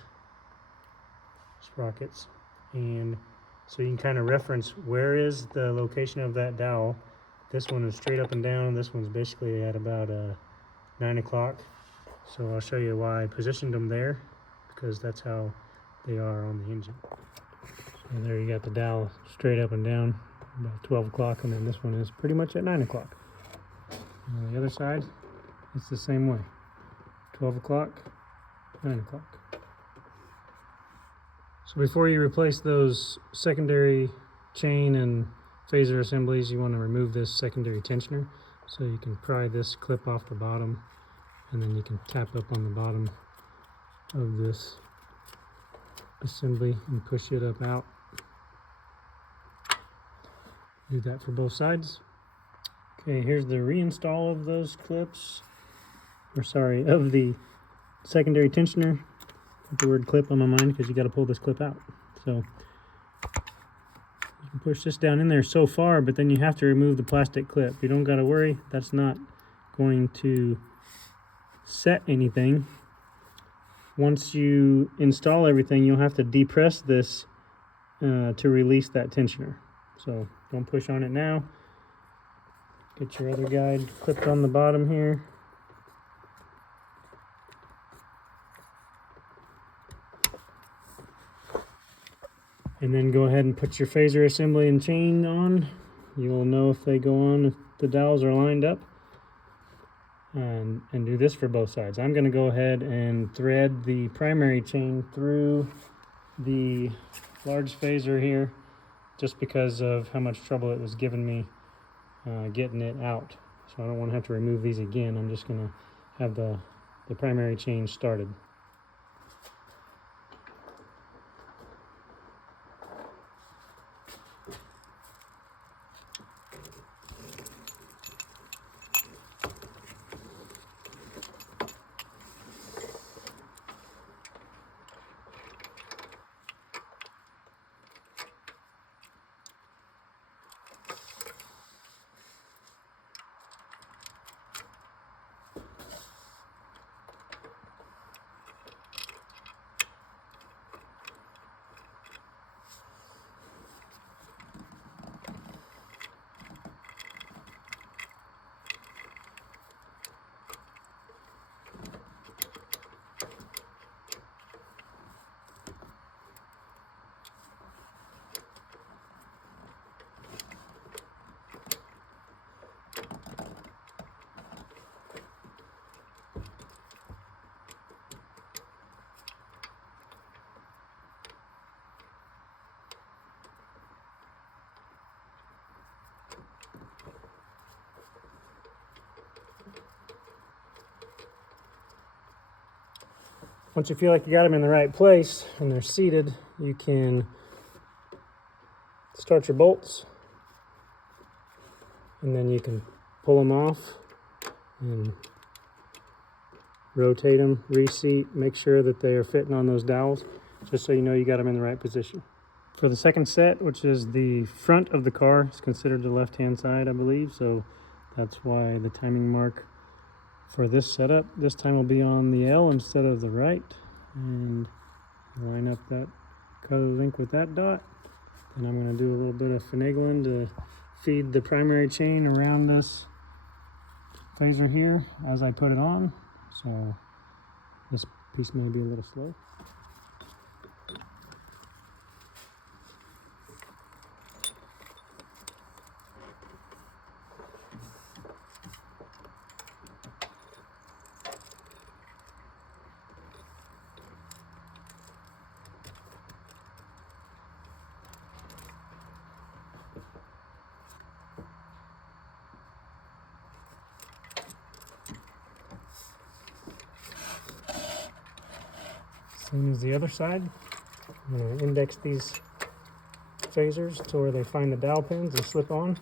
sprockets, and so you can kind of reference where is the location of that dowel. This one is straight up and down. This one's basically at about 9 o'clock. So I'll show you why I positioned them there, because that's how they are on the engine. So there you got the dowel straight up and down, about 12 o'clock, and then this one is pretty much at 9 o'clock. On the other side, it's the same way. 12 o'clock, 9 o'clock. So before you replace those secondary chain and phaser assemblies, you want to remove this secondary tensioner. So you can pry this clip off the bottom, and then you can tap up on the bottom of this assembly and push it up out. Do that for both sides. Okay, here's the reinstall of those clips, or sorry, of the secondary tensioner. Put the word clip on my mind because you got to pull this clip out. So you can push this down in there so far, but then you have to remove the plastic clip. You don't got to worry, that's not going to set anything. Once you install everything, you'll have to depress this to release that tensioner. So don't push on it now. Get your other guide clipped on the bottom here. And then go ahead and put your phaser assembly and chain on. You'll know if they go on, if the dowels are lined up. And do this for both sides. I'm going to go ahead and thread the primary chain through the large phaser here, just because of how much trouble it was giving me getting it out. So I don't want to have to remove these again. I'm just going to have the primary chain started. Once you feel like you got them in the right place and they're seated, you can start your bolts, and then you can pull them off and rotate them, reseat, make sure that they are fitting on those dowels, just so you know you got them in the right position. For the second set, which is the front of the car, it's considered the left-hand side, I believe, so that's why the timing mark for this setup this time will be on the L instead of the right. And line up that color link with that dot. And I'm going to do a little bit of finagling to feed the primary chain around this phaser here as I put it on. So this piece may be a little slow. Same as the other side. I'm going to index these phasers to where they find the dowel pins and slip on.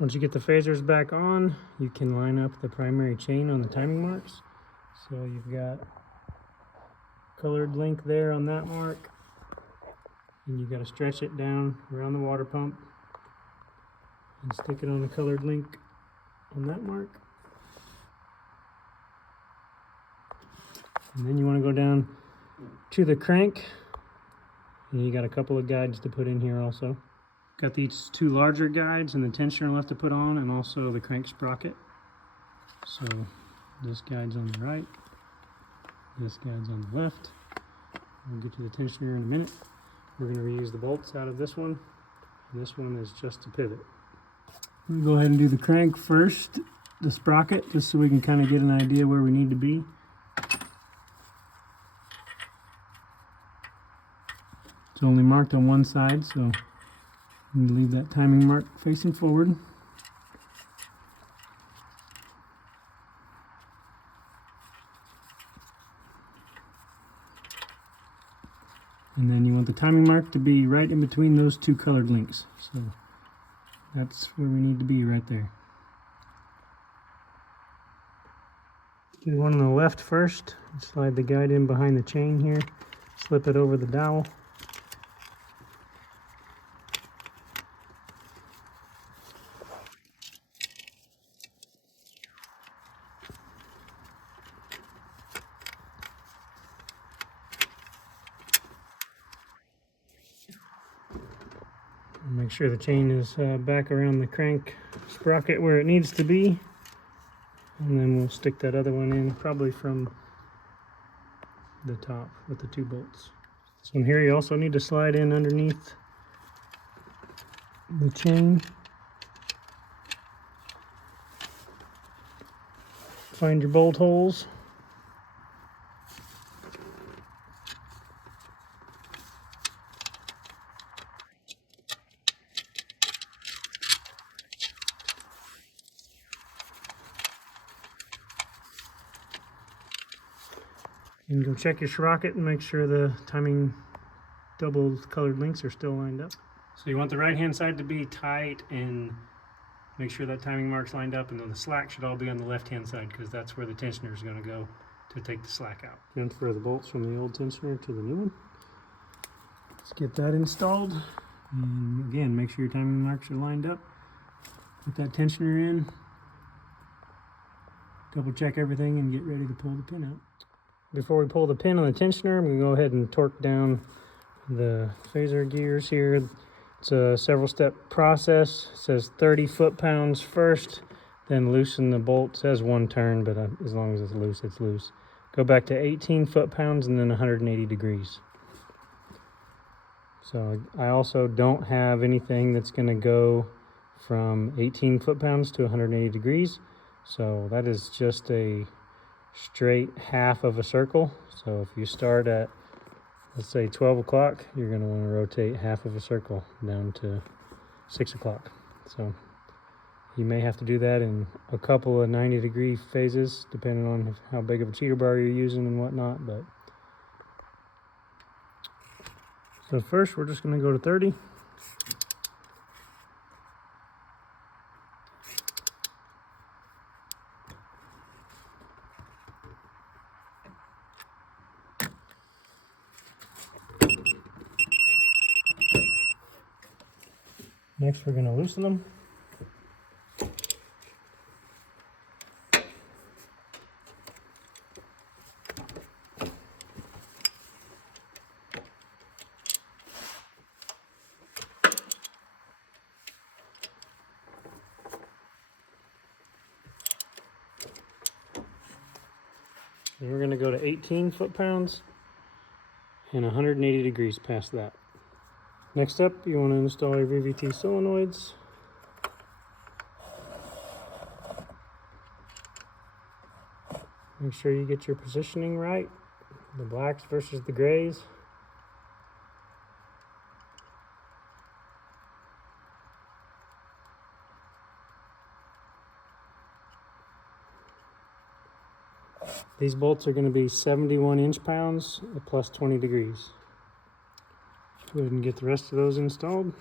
Once you get the phasers back on, you can line up the primary chain on the timing marks. So you've got colored link there on that mark, and you got to stretch it down around the water pump and stick it on the colored link on that mark. And then you want to go down to the crank, and you got a couple of guides to put in here also. Got these two larger guides and the tensioner left to put on, and also the crank sprocket. So this guide's on the right, this guide's on the left. We'll get to the tensioner in a minute. We're going to reuse the bolts out of this one, and this one is just a pivot. We'll go ahead and do the crank first, the sprocket, just so we can kind of get an idea where we need to be. It's only marked on one side, so I'm going to leave that timing mark facing forward. And then you want the timing mark to be right in between those two colored links. So that's where we need to be, right there. Do the one on the left first. Slide the guide in behind the chain here. Slip it over the dowel. Make sure the chain is back around the crank sprocket where it needs to be, and then we'll stick that other one in probably from the top with the two bolts. This one here you also need to slide in underneath the chain. Find your bolt holes. And go check your sprocket and make sure the timing double colored links are still lined up. So you want the right hand side to be tight and make sure that timing mark's lined up, and then the slack should all be on the left hand side because that's where the tensioner is going to go to take the slack out. Transfer the bolts from the old tensioner to the new one. Let's get that installed. And again, make sure your timing marks are lined up. Put that tensioner in. Double check everything and get ready to pull the pin out. Before we pull the pin on the tensioner, I'm going to go ahead and torque down the phaser gears here. It's a several step process. It says 30 foot-pounds first, then loosen the bolt. It says one turn, but as long as it's loose, it's loose. Go back to 18 foot-pounds and then 180 degrees. So I also don't have anything that's going to go from 18 foot-pounds to 180 degrees. So that is just a straight half of a circle. So if you start at, let's say 12 o'clock, you're going to want to rotate half of a circle down to 6 o'clock. So You may have to do that in a couple of 90-degree phases, depending on how big of a cheater bar you're using and whatnot. But so first, we're just going to go to 30. Next, we're going to loosen them. And we're going to go to 18 foot-pounds and 180 degrees past that. Next up, you want to install your VVT solenoids. Make sure you get your positioning right, the blacks versus the grays. These bolts are going to be 71 inch-pounds plus 20 degrees. Go ahead and get the rest of those installed.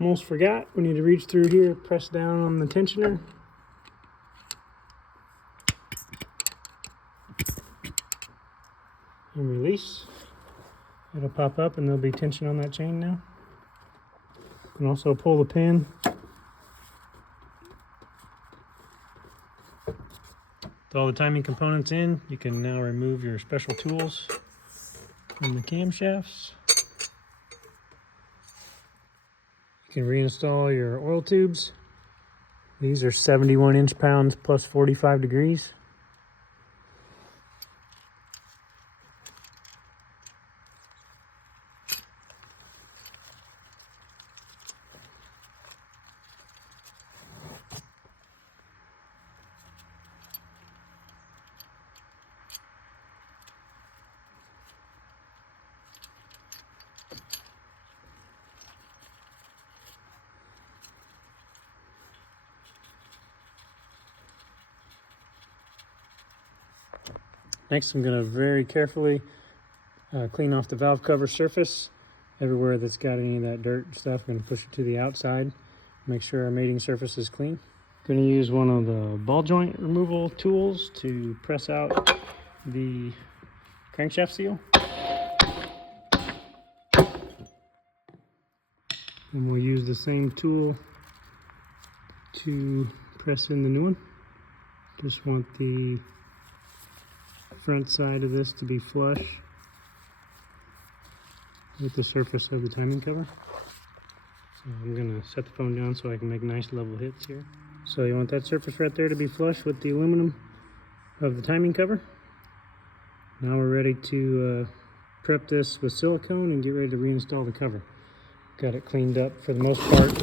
Almost forgot, we need to reach through here, press down on the tensioner. And release. It'll pop up and there'll be tension on that chain now. You can also pull the pin. With all the timing components in, you can now remove your special tools from the camshafts. You can reinstall your oil tubes. These are 71 inch-pounds plus 45 degrees. Next, I'm going to very carefully clean off the valve cover surface. Everywhere that's got any of that dirt and stuff, I'm going to push it to the outside. Make sure our mating surface is clean. Going to use one of the ball joint removal tools to press out the crankshaft seal. And we'll use the same tool to press in the new one. Just want the front side of this to be flush with the surface of the timing cover. So I'm going to set the phone down so I can make nice level hits here. So you want that surface right there to be flush with the aluminum of the timing cover. Now we're ready to prep this with silicone and get ready to reinstall the cover. Got it cleaned up for the most part.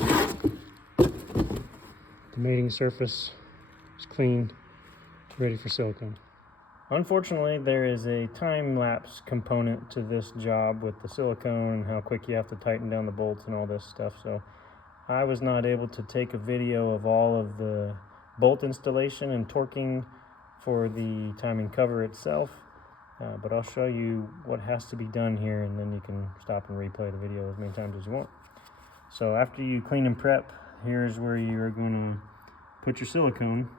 The mating surface is clean, ready for silicone. Unfortunately, there is a time-lapse component to this job with the silicone and how quick you have to tighten down the bolts and all this stuff. So I was not able to take a video of all of the bolt installation and torquing for the timing cover itself. But I'll show you what has to be done here, and then you can stop and replay the video as many times as you want. So after you clean and prep, here's where you're going to put your silicone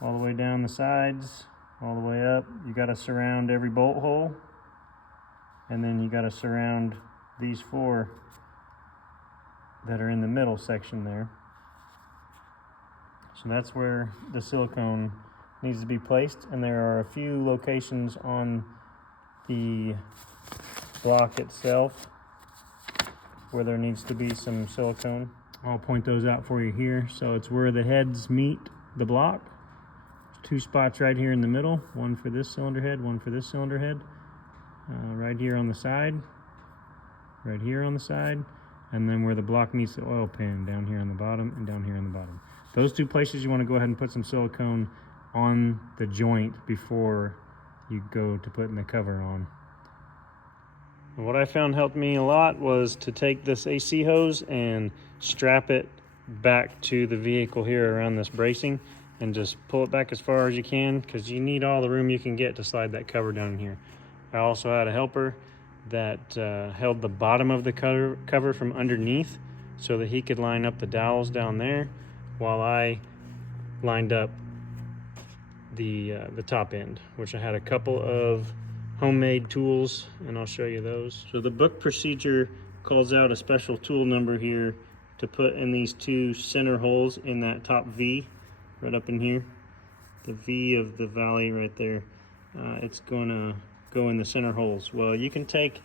all the way down the sides, all the way up. You got to surround every bolt hole, and then you got to surround these 4 that are in the middle section there. So that's where the silicone needs to be placed, and there are a few locations on the block itself where there needs to be some silicone. I'll point those out for you here. So it's where the heads meet the block. There's 2 spots right here in the middle, one for this cylinder head, one for this cylinder head. right here on the side, right here on the side, and then where the block meets the oil pan, down here on the bottom and down here on the bottom. Those two places you want to go ahead and put some silicone on the joint before you go to putting the cover on. And what I found helped me a lot was to take this AC hose and strap it back to the vehicle here around this bracing and just pull it back as far as you can, because you need all the room you can get to slide that cover down in here. I also had a helper that held the bottom of the cover from underneath so that he could line up the dowels down there while I lined up the top end, which I had a couple of homemade tools, and I'll show you those. So the book procedure calls out a special tool number here to put in these two center holes in that top V right up in here, the V of the valley right there. It's going to go in the center holes. Well, you can take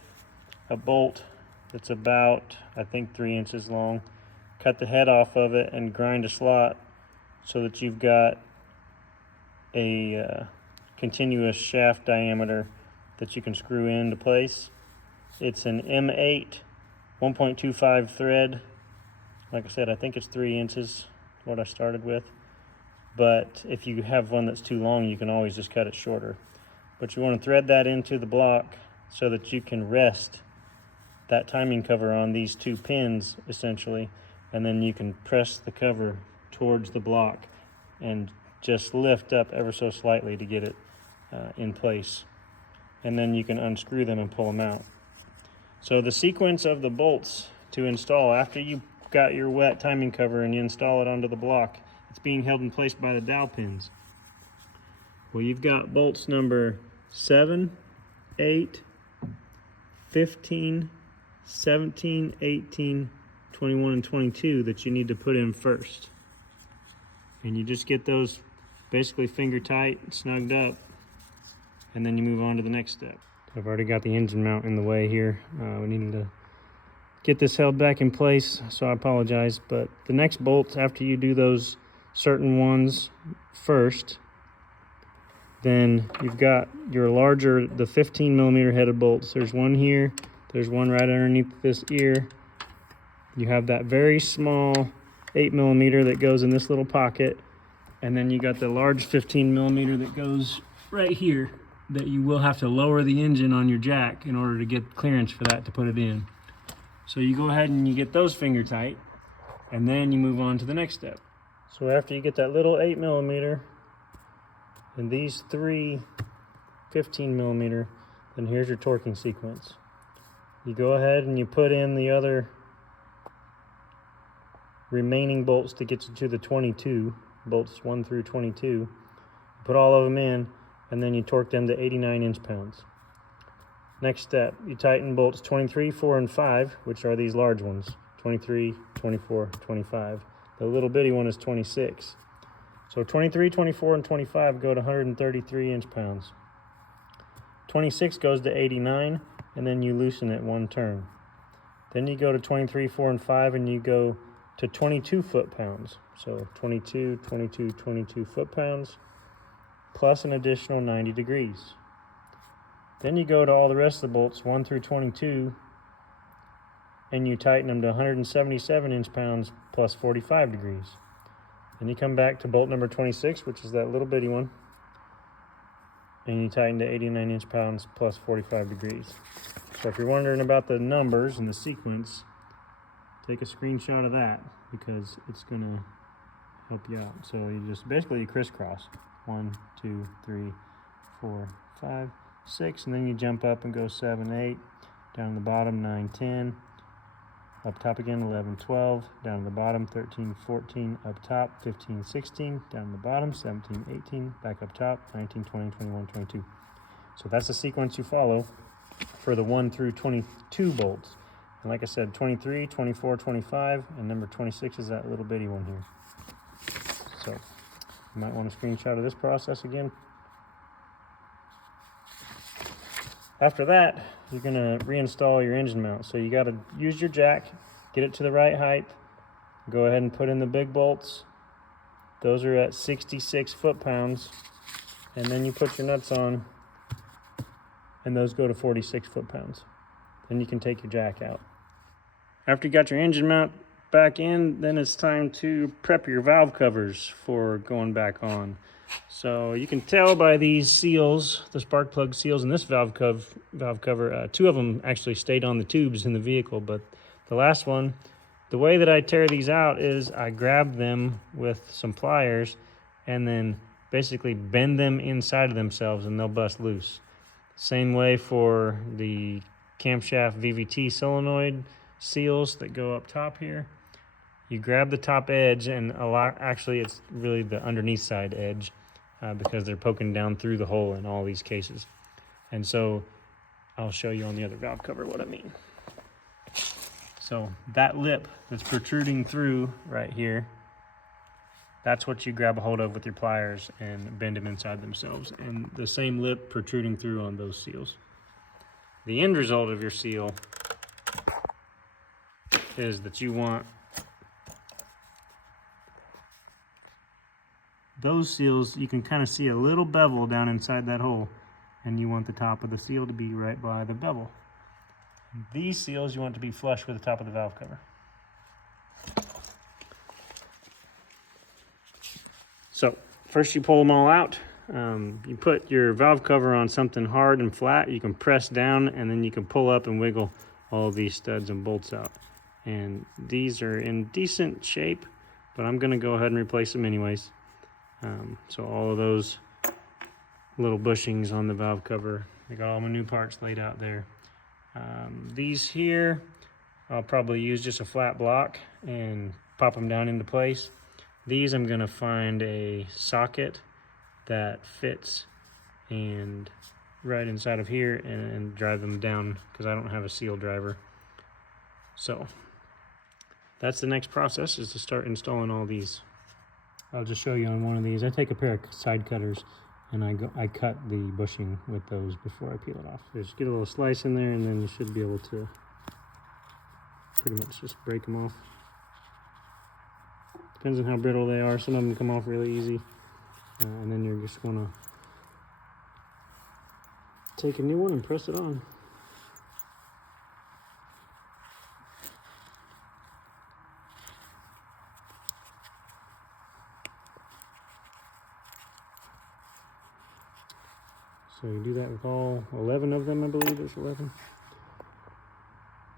a bolt that's about, I think, 3 inches long, cut the head off of it and grind a slot so that you've got a continuous shaft diameter that you can screw into place. It's an M8 1.25 thread. Like I said, I think it's 3 inches, what I started with. But if you have one that's too long, you can always just cut it shorter. But you want to thread that into the block so that you can rest that timing cover on these two pins, essentially, and then you can press the cover towards the block and just lift up ever so slightly to get it in place. And then you can unscrew them and pull them out. So the sequence of the bolts to install after you got your wet timing cover and you install it onto the block, it's being held in place by the dowel pins. Well, you've got bolts number 7, 8, 15, 17, 18, 21, and 22 that you need to put in first. And you just get those basically finger tight, snugged up, and then you move on to the next step. I've already got the engine mount in the way here. We need to get this held back in place, so I apologize. But the next bolts, after you do those certain ones first, then you've got your larger, the 15 millimeter headed bolts. There's one here, there's one right underneath this ear. You have that very small 8 millimeter that goes in this little pocket, and then you got the large 15 millimeter that goes right here, that you will have to lower the engine on your jack in order to get clearance for that to put it in. So you go ahead and you get those finger tight, and then you move on to the next step. So after you get that little 8 millimeter and these three 15 millimeter, then here's your torquing sequence. You go ahead and you put in the other remaining bolts to get you to the 22, bolts 1 through 22. You put all of them in, and then you torque them to 89 inch-pounds. Next step, you tighten bolts 23, 4, and 5, which are these large ones, 23, 24, 25. The little bitty one is 26. So 23, 24, and 25 go to 133 inch-pounds. 26 goes to 89, and then you loosen it one turn. Then you go to 23, 4, and 5, and you go to 22 foot-pounds. So 22, 22, 22 foot-pounds, plus an additional 90 degrees. Then you go to all the rest of the bolts, 1 through 22, and you tighten them to 177 inch-pounds plus 45 degrees. Then you come back to bolt number 26, which is that little bitty one, and you tighten to 89 inch-pounds plus 45 degrees. So if you're wondering about the numbers and the sequence, take a screenshot of that, because it's going to help you out. So you just basically crisscross 1, 2, 3, 4, 5, 6, and then you jump up and go 7, 8, down the bottom 9, 10, up top again 11, 12, down the bottom 13, 14, up top 15, 16, down the bottom 17, 18, back up top 19, 20, 21, 22. So that's the sequence you follow for the 1 through 22 bolts. And like I said, 23, 24, 25, and number 26 is that little bitty one here. So you might want a screenshot of this process again. After that, you're going to reinstall your engine mount. So you got to use your jack, get it to the right height, go ahead and put in the big bolts. Those are at 66 foot-pounds, and then you put your nuts on, and those go to 46 foot-pounds. Then you can take your jack out. After you got your engine mount back in, then it's time to prep your valve covers for going back on. So you can tell by these seals, the spark plug seals in this valve cover, two of them actually stayed on the tubes in the vehicle, but the last one, the way that I tear these out is I grab them with some pliers and then basically bend them inside of themselves and they'll bust loose. Same way for the camshaft VVT solenoid seals that go up top here. You grab the top edge, and actually it's really the underneath side edge because they're poking down through the hole in all these cases. And so I'll show you on the other valve cover what I mean. So that lip that's protruding through right here, that's what you grab a hold of with your pliers and bend them inside themselves. And the same lip protruding through on those seals. The end result of your seal is that you want those seals, you can kind of see a little bevel down inside that hole, and you want the top of the seal to be right by the bevel. These seals you want to be flush with the top of the valve cover. So first you pull them all out. You put your valve cover on something hard and flat. You can press down and then you can pull up and wiggle all these studs and bolts out. And these are in decent shape, but I'm going to go ahead and replace them anyways. So all of those little bushings on the valve cover, I got all my new parts laid out there. These here, I'll probably use just a flat block and pop them down into place. These I'm going to find a socket that fits and right inside of here and drive them down because I don't have a seal driver. So that's the next process, is to start installing all these. I'll just show you on one of these. I take a pair of side cutters and I cut the bushing with those before I peel it off. Just get a little slice in there and then you should be able to pretty much just break them off. Depends on how brittle they are. Some of them come off really easy. And then you're just gonna take a new one and press it on. So you do that with all 11 of them, I believe there's 11.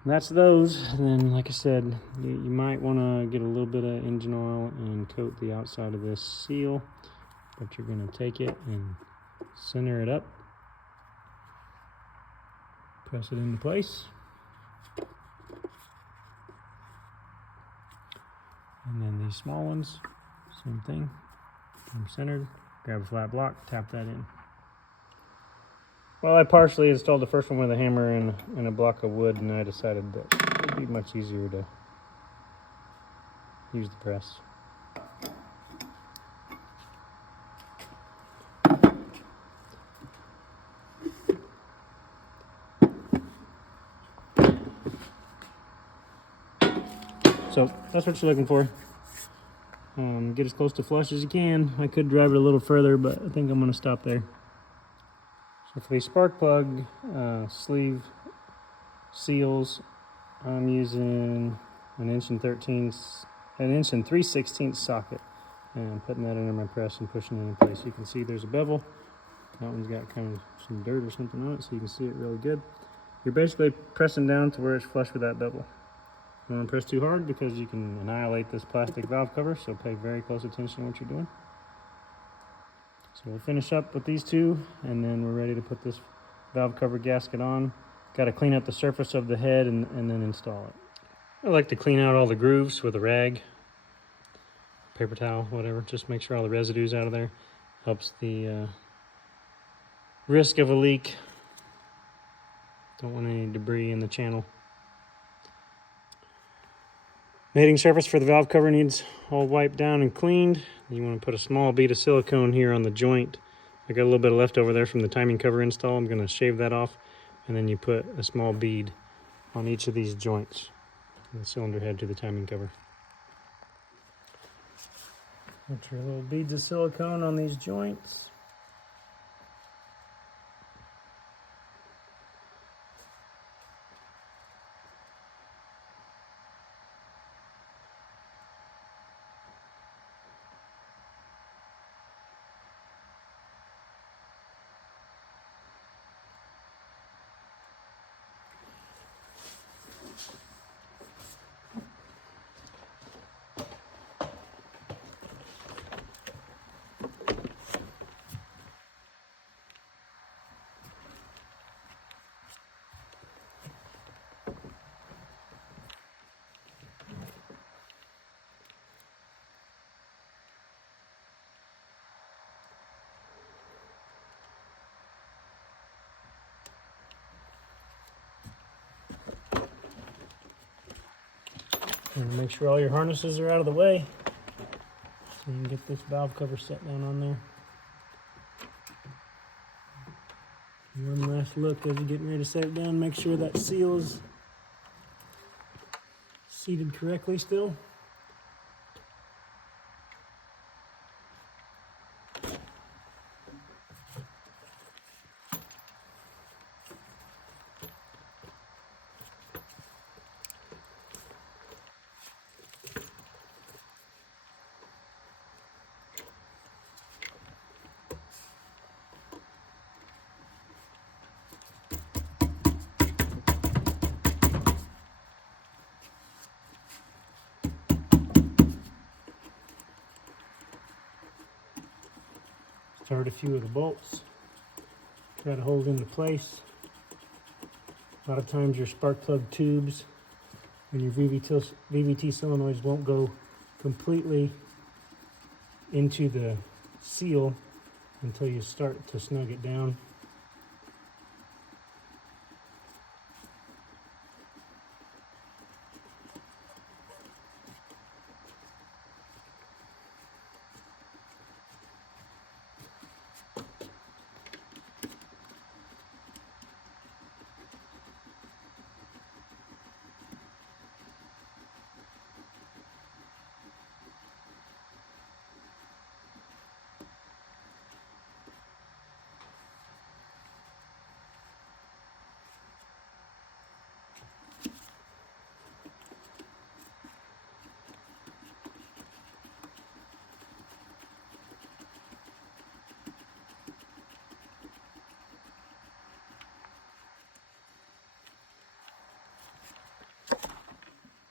And that's those. And then, like I said, you might want to get a little bit of engine oil and coat the outside of this seal. But you're going to take it and center it up. Press it into place. And then these small ones, same thing. I'm centered. Grab a flat block, tap that in. Well, I partially installed the first one with a hammer and a block of wood, and I decided that it would be much easier to use the press. So that's what you're looking for. Get as close to flush as you can. I could drive it a little further, but I think I'm going to stop there. So for these spark plug sleeve seals, I'm using an 1 3/16 socket, and I'm putting that under my press and pushing it in place. You can see there's a bevel. That one's got kind of some dirt or something on it, so you can see it really good. You're basically pressing down to where it's flush with that bevel. You don't want to press too hard because you can annihilate this plastic valve cover, so pay very close attention to what you're doing. So we'll finish up with these two, and then we're ready to put this valve cover gasket on. Got to clean up the surface of the head and then install it. I like to clean out all the grooves with a rag, paper towel, whatever. Just make sure all the residue's out of there. Helps the risk of a leak. Don't want any debris in the channel. Mating surface for the valve cover needs all wiped down and cleaned. You want to put a small bead of silicone here on the joint. I got a little bit of leftover there from the timing cover install. I'm going to shave that off, and then you put a small bead on each of these joints, from the cylinder head to the timing cover. Put your little beads of silicone on these joints. And make sure all your harnesses are out of the way so you can get this valve cover set down on there. One last look as you're getting ready to set it down. Make sure that seal is seated correctly still. Start a few of the bolts. Try to hold into place. A lot of times your spark plug tubes and your VVT solenoids won't go completely into the seal until you start to snug it down.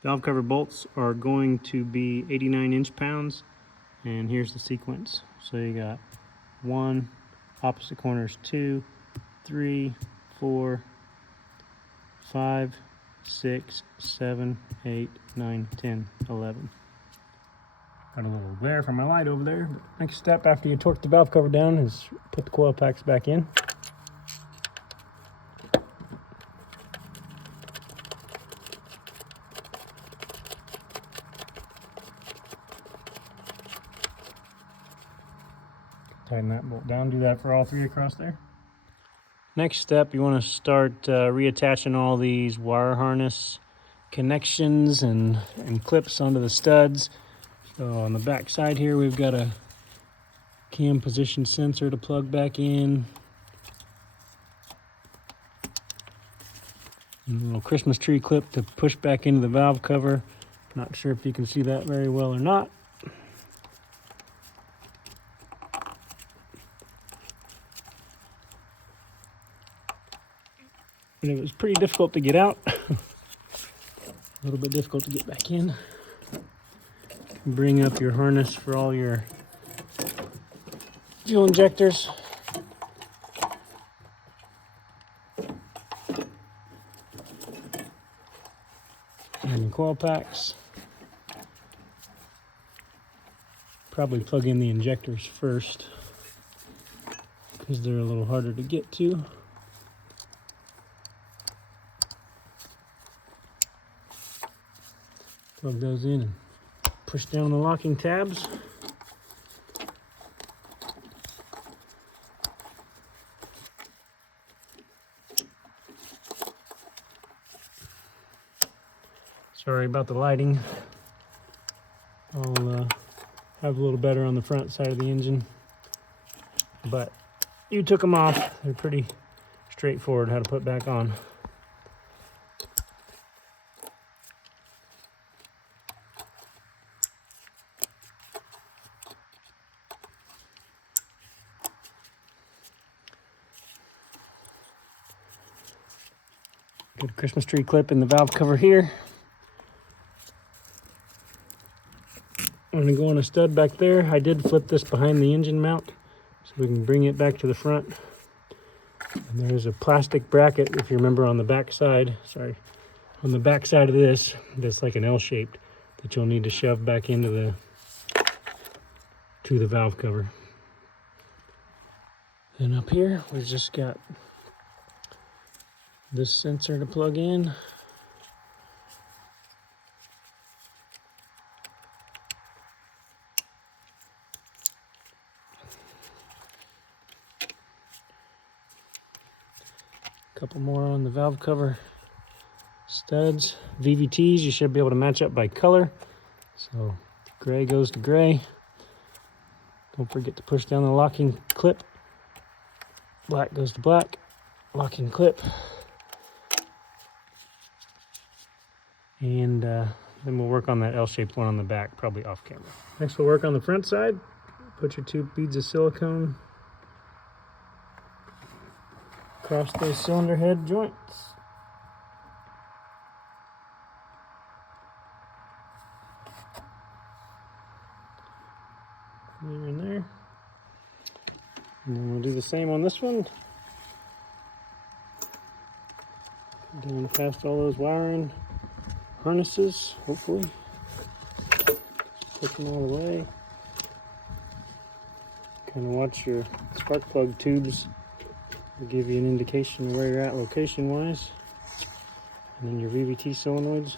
Valve cover bolts are going to be 89 inch-pounds, and here's the sequence. So you got 1, opposite corners 2, 3, 4, 5, 6, 7, 8, 9, 10, 11. Got a little glare from my light over there. Next step after you torque the valve cover down is put the coil packs back in. Tighten that bolt down. Do that for all 3 across there. Next step, you want to start reattaching all these wire harness connections and clips onto the studs. So on the back side here, we've got a cam position sensor to plug back in. And a little Christmas tree clip to push back into the valve cover. Not sure if you can see that very well or not. But it was pretty difficult to get out. A little bit difficult to get back in. Bring up your harness for all your fuel injectors. And your coil packs. Probably plug in the injectors first because they're a little harder to get to. Plug those in and push down the locking tabs. Sorry about the lighting. I'll have a little better on the front side of the engine. But you took them off. They're pretty straightforward how to put back on. Good Christmas tree clip in the valve cover here. I'm going to go on a stud back there. I did flip this behind the engine mount so we can bring it back to the front. And there's a plastic bracket, if you remember, on the back side. Sorry, on the back side of this, that's like an L-shaped that you'll need to shove back into the valve cover. And up here, we've just got this sensor to plug in. couple more on the valve cover studs. VVTs, you should be able to match up by color. So gray goes to gray. Don't forget to push down the locking clip. Black goes to black. Locking clip. And then we'll work on that L-shaped one on the back, probably off camera. Next we'll work on the front side. Put your 2 beads of silicone across those cylinder head joints. There and there. And then we'll do the same on this one. Down past all those wiring harnesses, hopefully. Push them all away. Kind of watch your spark plug tubes. It'll give you an indication of where you're at location-wise. And then your VVT solenoids.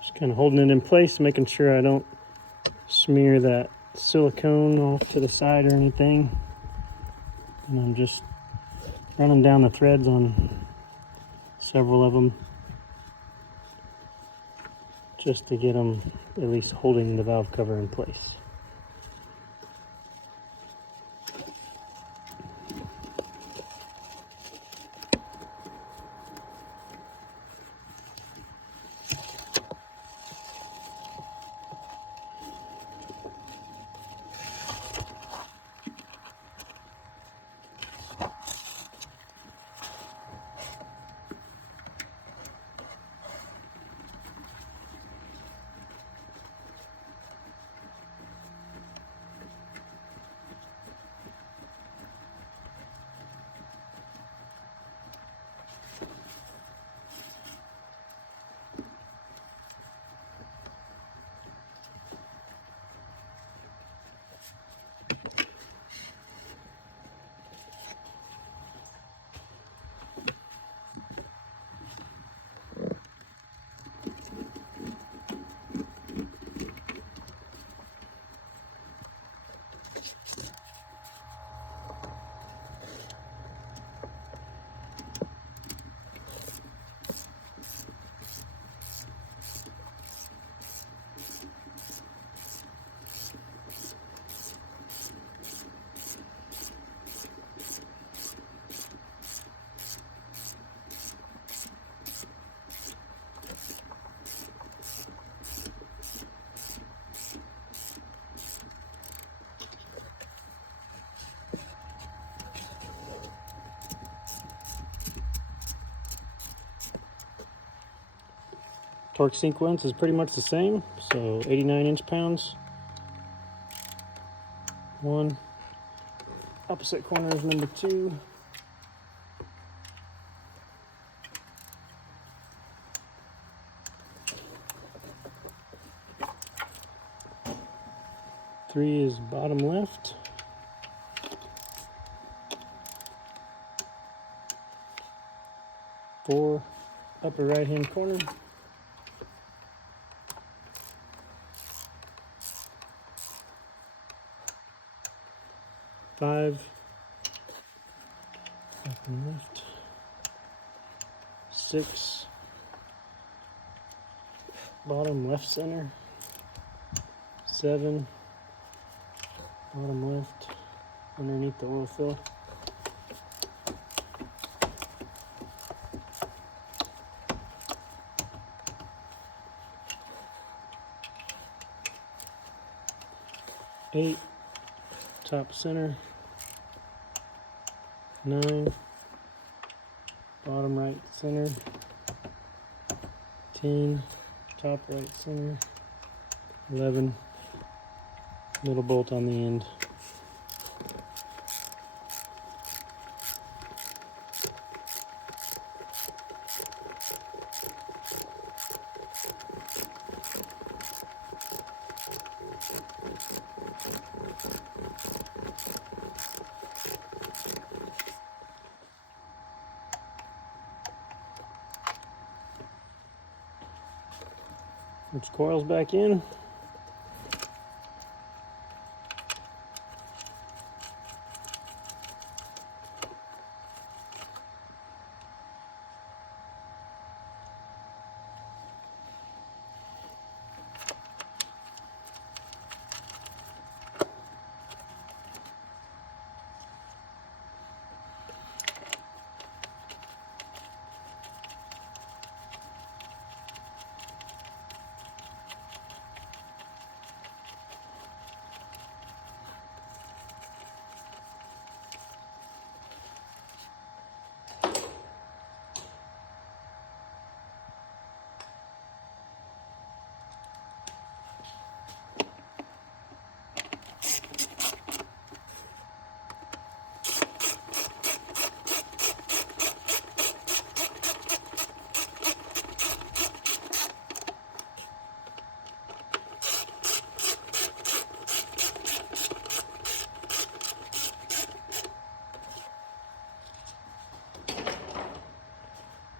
Just kind of holding it in place, making sure I don't smear that silicone off to the side or anything. And I'm just running down the threads on several of them just to get them at least holding the valve cover in place. Torque sequence is pretty much the same, so 89 inch-pounds. 1. Opposite corner is number 2. Three is bottom left. 4, upper right-hand corner. 5, up and left. 6, bottom left center. 7, bottom left, underneath the oil fill. 8, top center. 9, bottom right center. 10, top right center. 11, middle bolt on the end. Switch coils back in.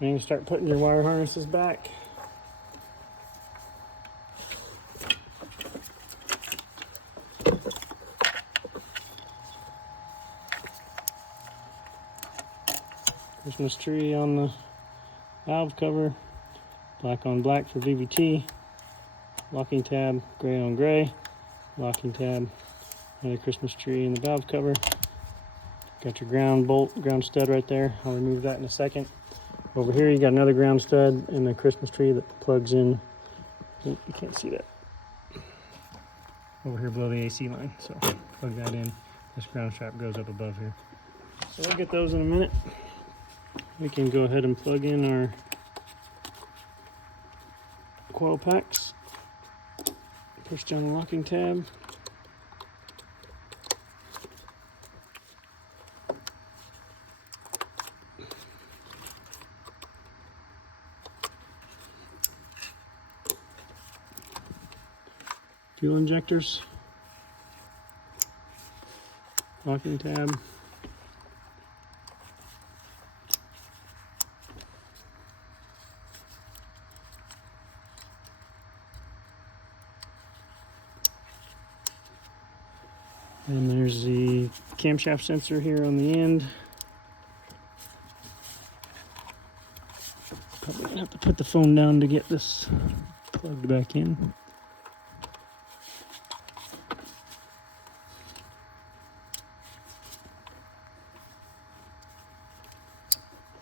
And you start putting your wire harnesses back. Christmas tree on the valve cover, black on black for VVT, locking tab, gray on gray, locking tab, another Christmas tree in the valve cover. Got your ground bolt, ground stud right there. I'll remove that in a second. Over here you got another ground stud and a Christmas tree that plugs in. Oh, you can't see that. Over here below the AC line, so plug that in. This ground strap goes up above here. So we'll get those in a minute. We can go ahead and plug in our coil packs. Push down the locking tab. Fuel injectors, locking tab, and there's the camshaft sensor here on the end. Probably gonna have to put the phone down to get this plugged back in.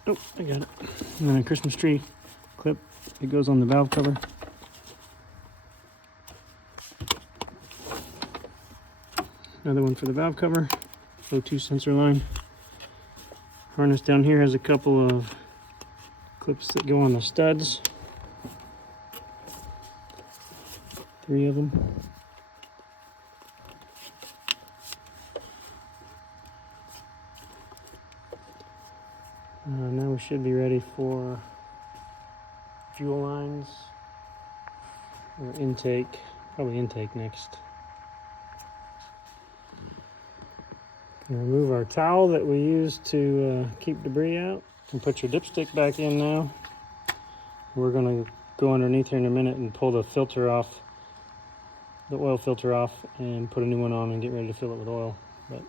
Oh, I got it. And then a Christmas tree clip. It goes on the valve cover. Another one for the valve cover. O2 sensor line. Harness down here has a couple of clips that go on the studs. 3 of them. Now we should be ready for fuel lines or intake. Probably intake next. Remove our towel that we used to keep debris out and put your dipstick back in now. We're going to go underneath here in a minute and pull the filter off, the oil filter off, and put a new one on and get ready to fill it with oil. But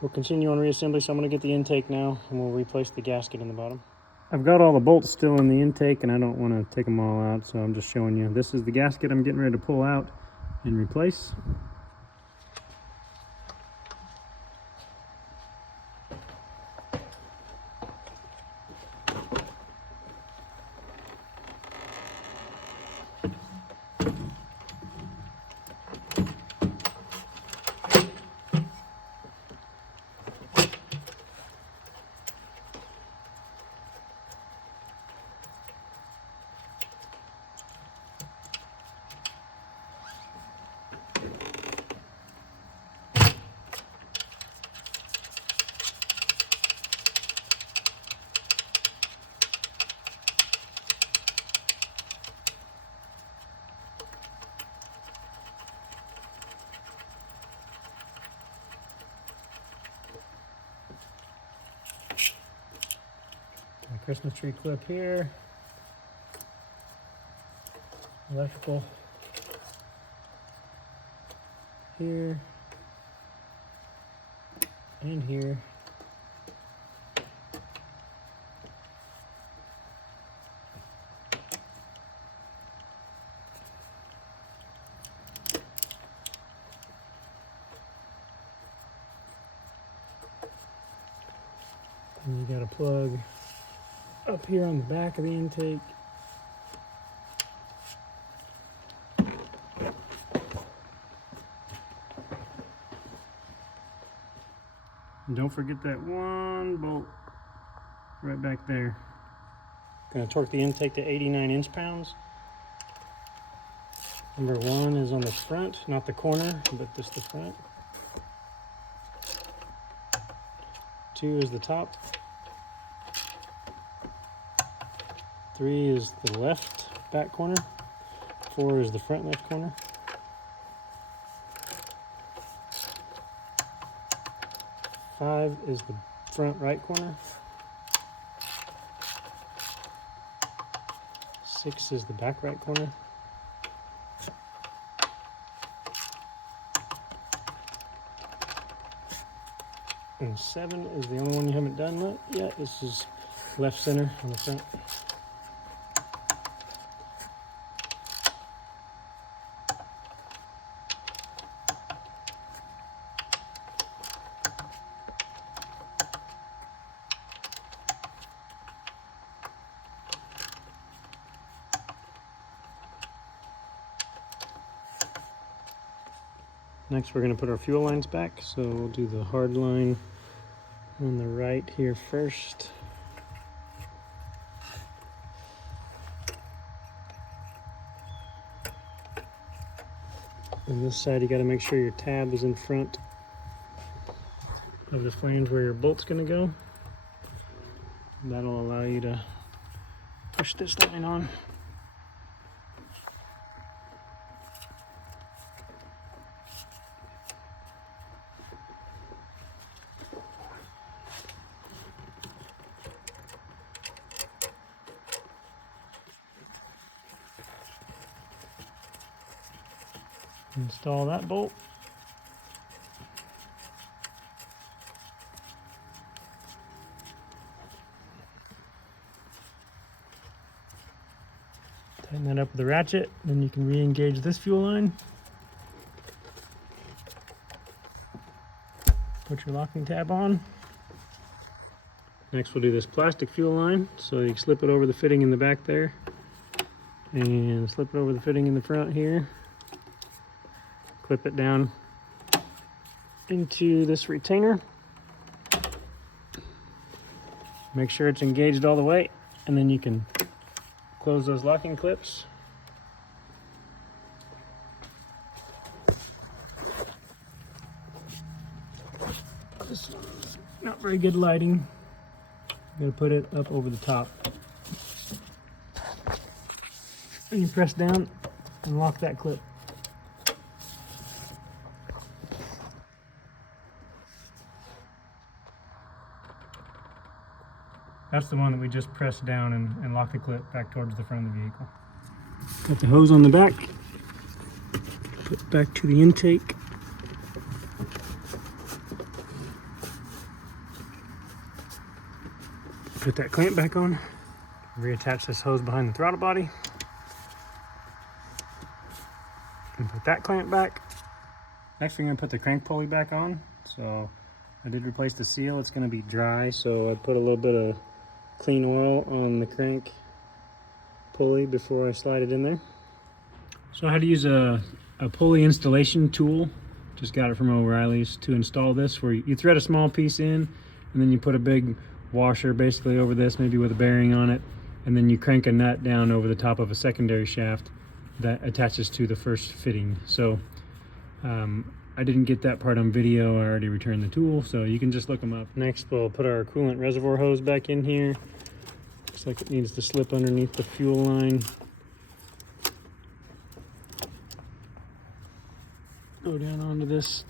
we'll continue on reassembly, so I'm going to get the intake now and we'll replace the gasket in the bottom. I've got all the bolts still in the intake and I don't want to take them all out, so I'm just showing you. This is the gasket I'm getting ready to pull out and replace. Christmas tree clip here. electrical here and here. And you got a plug up here on the back of the intake. And don't forget that one bolt right back there. Gonna torque the intake to 89 inch-pounds. Number 1 is on the front, not the corner, but just the front. 2 is the top. 3 is the left back corner. 4 is the front left corner. 5 is the front right corner. 6 is the back right corner. And 7 is the only one you haven't done yet. This is left center on the front. Next, we're going to put our fuel lines back. So we'll do the hard line on the right here first. On this side, you got to make sure your tab is in front of the flange where your bolt's going to go. That'll allow you to push this line on. Install that bolt. Tighten that up with a ratchet, then you can re-engage this fuel line. Put your locking tab on. Next we'll do this plastic fuel line. So you slip it over the fitting in the back there and slip it over the fitting in the front here. Clip it down into this retainer. Make sure it's engaged all the way, and then you can close those locking clips. This one's not very good lighting. I'm gonna put it up over the top. And you press down and lock that clip. That's the one that we just pressed down and locked the clip back towards the front of the vehicle. Got the hose on the back. Put back to the intake. Put that clamp back on. Reattach this hose behind the throttle body. And put that clamp back. Next we're going to put the crank pulley back on. So I did replace the seal. It's going to be dry, so I put a little bit of clean oil on the crank pulley before I slide it in there. So I had to use a pulley installation tool. Just got it from O'Reilly's to install this, where you thread a small piece in and then you put a big washer basically over this, maybe with a bearing on it, and then you crank a nut down over the top of a secondary shaft that attaches to the first fitting. So I didn't get that part on video. I already returned the tool, so you can just look them up. Next, we'll put our coolant reservoir hose back in here. Looks like it needs to slip underneath the fuel line. Go down onto this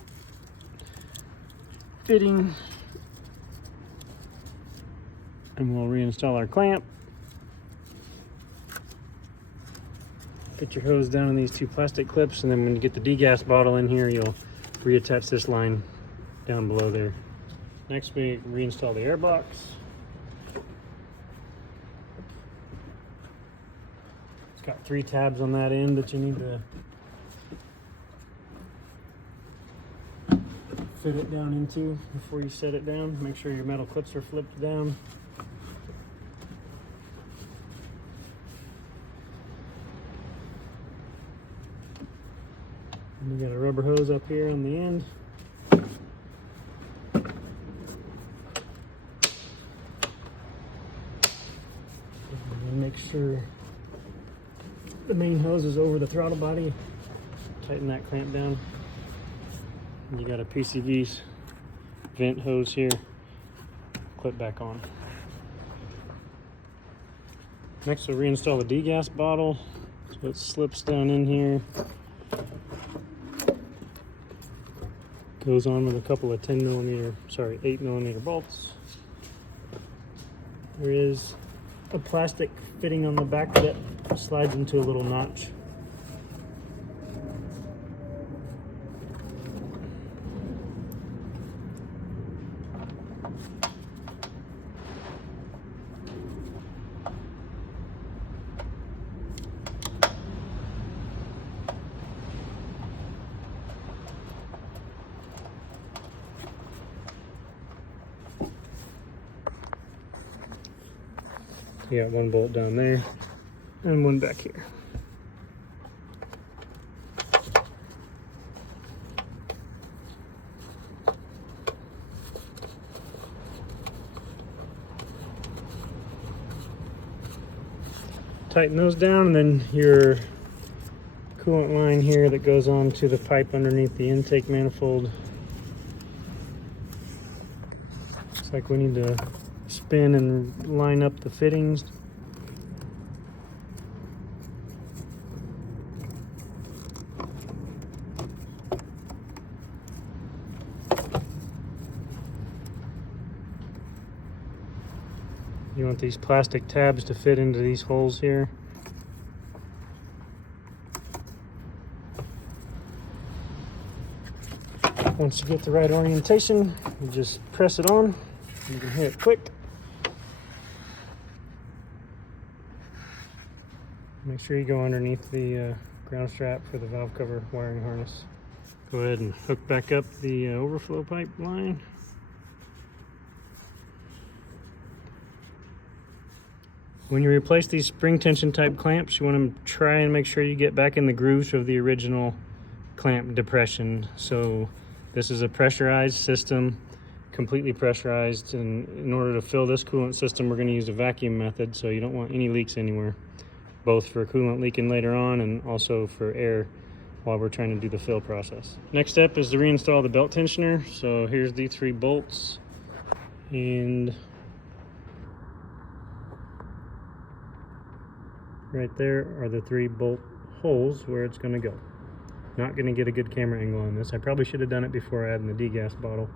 fitting, and we'll reinstall our clamp. Get your hose down in these two plastic clips, and then when you get the degas bottle in here, you'll reattach this line down below there. Next, we reinstall the air box. It's got 3 tabs on that end that you need to fit it down into before you set it down. Make sure your metal clips are flipped down. And you got a rubber hose up here on the end. And make sure the main hose is over the throttle body. Tighten that clamp down. And you got a PCV vent hose here. Clip back on. Next, we'll reinstall the degas bottle. So it slips down in here. Goes on with a couple of 8mm bolts. There is a plastic fitting on the back that slides into a little notch. You got one bolt down there and one back here. Tighten those down, and then your coolant line here that goes on to the pipe underneath the intake manifold. Looks like we need to spin and line up the fittings. You want these plastic tabs to fit into these holes here. Once you get the right orientation, you just press it on. You can hear it click. Make sure you go underneath the ground strap for the valve cover wiring harness. Go ahead and hook back up the overflow pipe line. When you replace these spring tension type clamps, you want to try and make sure you get back in the grooves of the original clamp depression. So this is a pressurized system, completely pressurized, and in order to fill this coolant system, we're going to use a vacuum method, so you don't want any leaks anywhere, both for coolant leaking later on and also for air while we're trying to do the fill process. Next step is to reinstall the belt tensioner. So here's the 3 bolts, and right there are the 3 bolt holes where it's going to go. Not going to get a good camera angle on this. I probably should have done it before adding the degas bottle,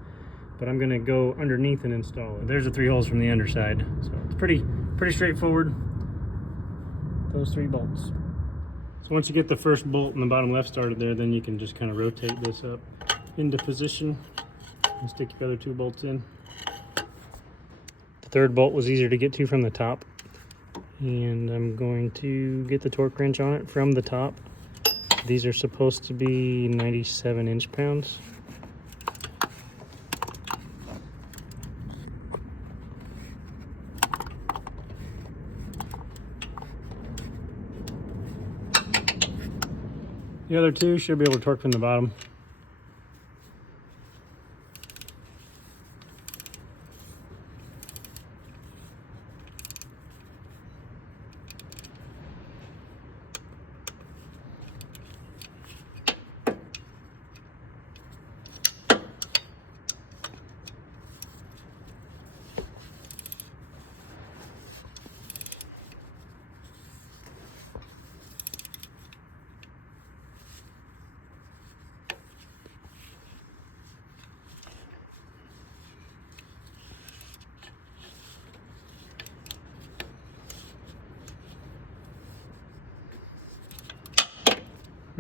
but I'm going to go underneath and install it. There's the 3 holes from the underside, so it's pretty straightforward. Those 3 bolts. So once you get the first bolt in the bottom left started there, then you can just kind of rotate this up into position and stick your other 2 bolts in. The 3rd bolt was easier to get to from the top, and I'm going to get the torque wrench on it from the top. These are supposed to be 97 inch-pounds. The other 2 should be able to torque from the bottom.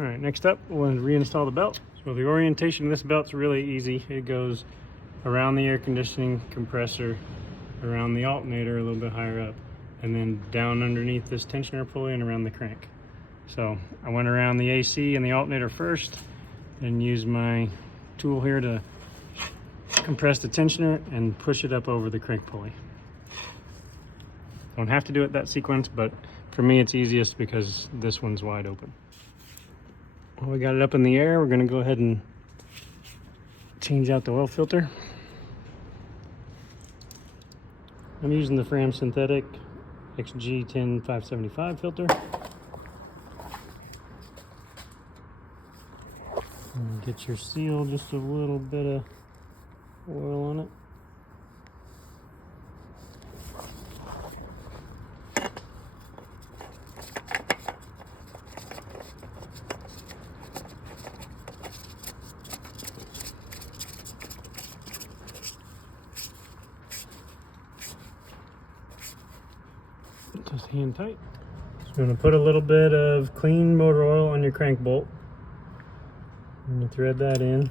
All right, next up, we'll reinstall the belt. So the orientation of this belt's really easy. It goes around the air conditioning compressor, around the alternator a little bit higher up, and then down underneath this tensioner pulley and around the crank. So I went around the AC and the alternator first, and used my tool here to compress the tensioner and push it up over the crank pulley. Don't have to do it that sequence, but for me it's easiest because this one's wide open. Well, we got it up in the air. We're going to go ahead and change out the oil filter. I'm using the Fram Synthetic XG10575 filter. And get your seal, just a little bit of oil on it. Just hand tight. So I'm going to put a little bit of clean motor oil on your crank bolt. And you thread that in.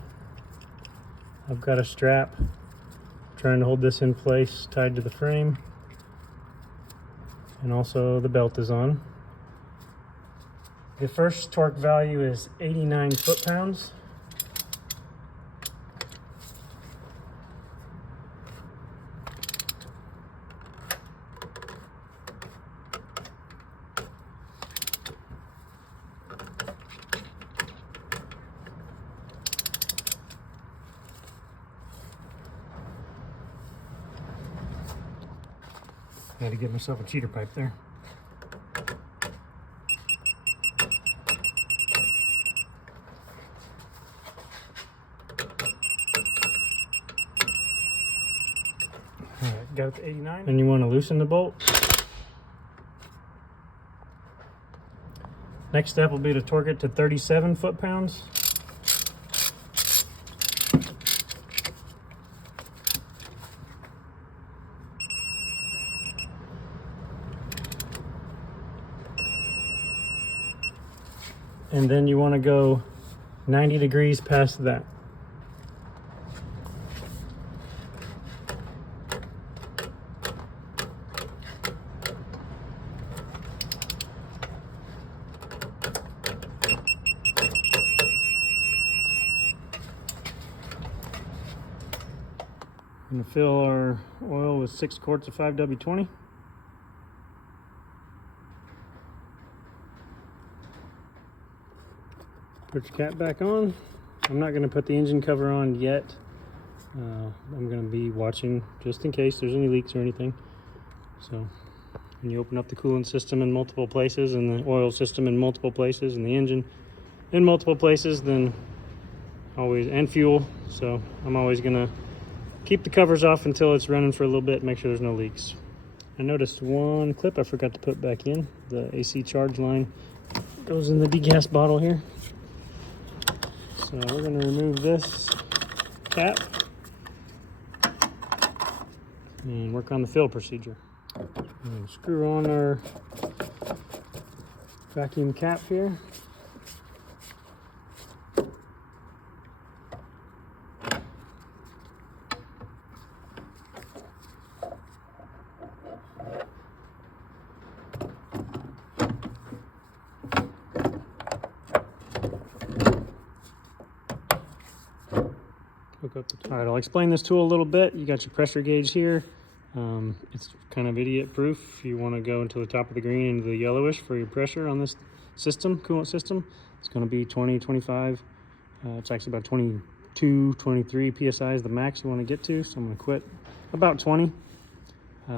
I've got a strap trying to hold this in place, tied to the frame. And also the belt is on. The first torque value is 89 foot-pounds. I had to get myself a cheater pipe there. Alright, got it to 89. And you want to loosen the bolt. Next step will be to torque it to 37 foot-pounds. And then you want to go 90 degrees past that. I'm going to fill our oil with 6 quarts of 5W20. Put your cap back on. I'm not going to put the engine cover on yet. I'm going to be watching just in case there's any leaks or anything. So when you open up the coolant system in multiple places and the oil system in multiple places and the engine in multiple places, then always, and fuel. So I'm always going to keep the covers off until it's running for a little bit, make sure there's no leaks. I noticed one clip I forgot to put back in. The AC charge line goes in the degas bottle here. So we're going to remove this cap and work on the fill procedure. And screw on our vacuum cap here. Hook up the. All right, I'll explain this tool a little bit. You got your pressure gauge here. It's kind of idiot proof. You want to go into the top of the green into the yellowish for your pressure on this system, coolant system. It's going to be 20, 25. It's actually about 22, 23 PSI is the max you want to get to. So I'm going to quit about 20.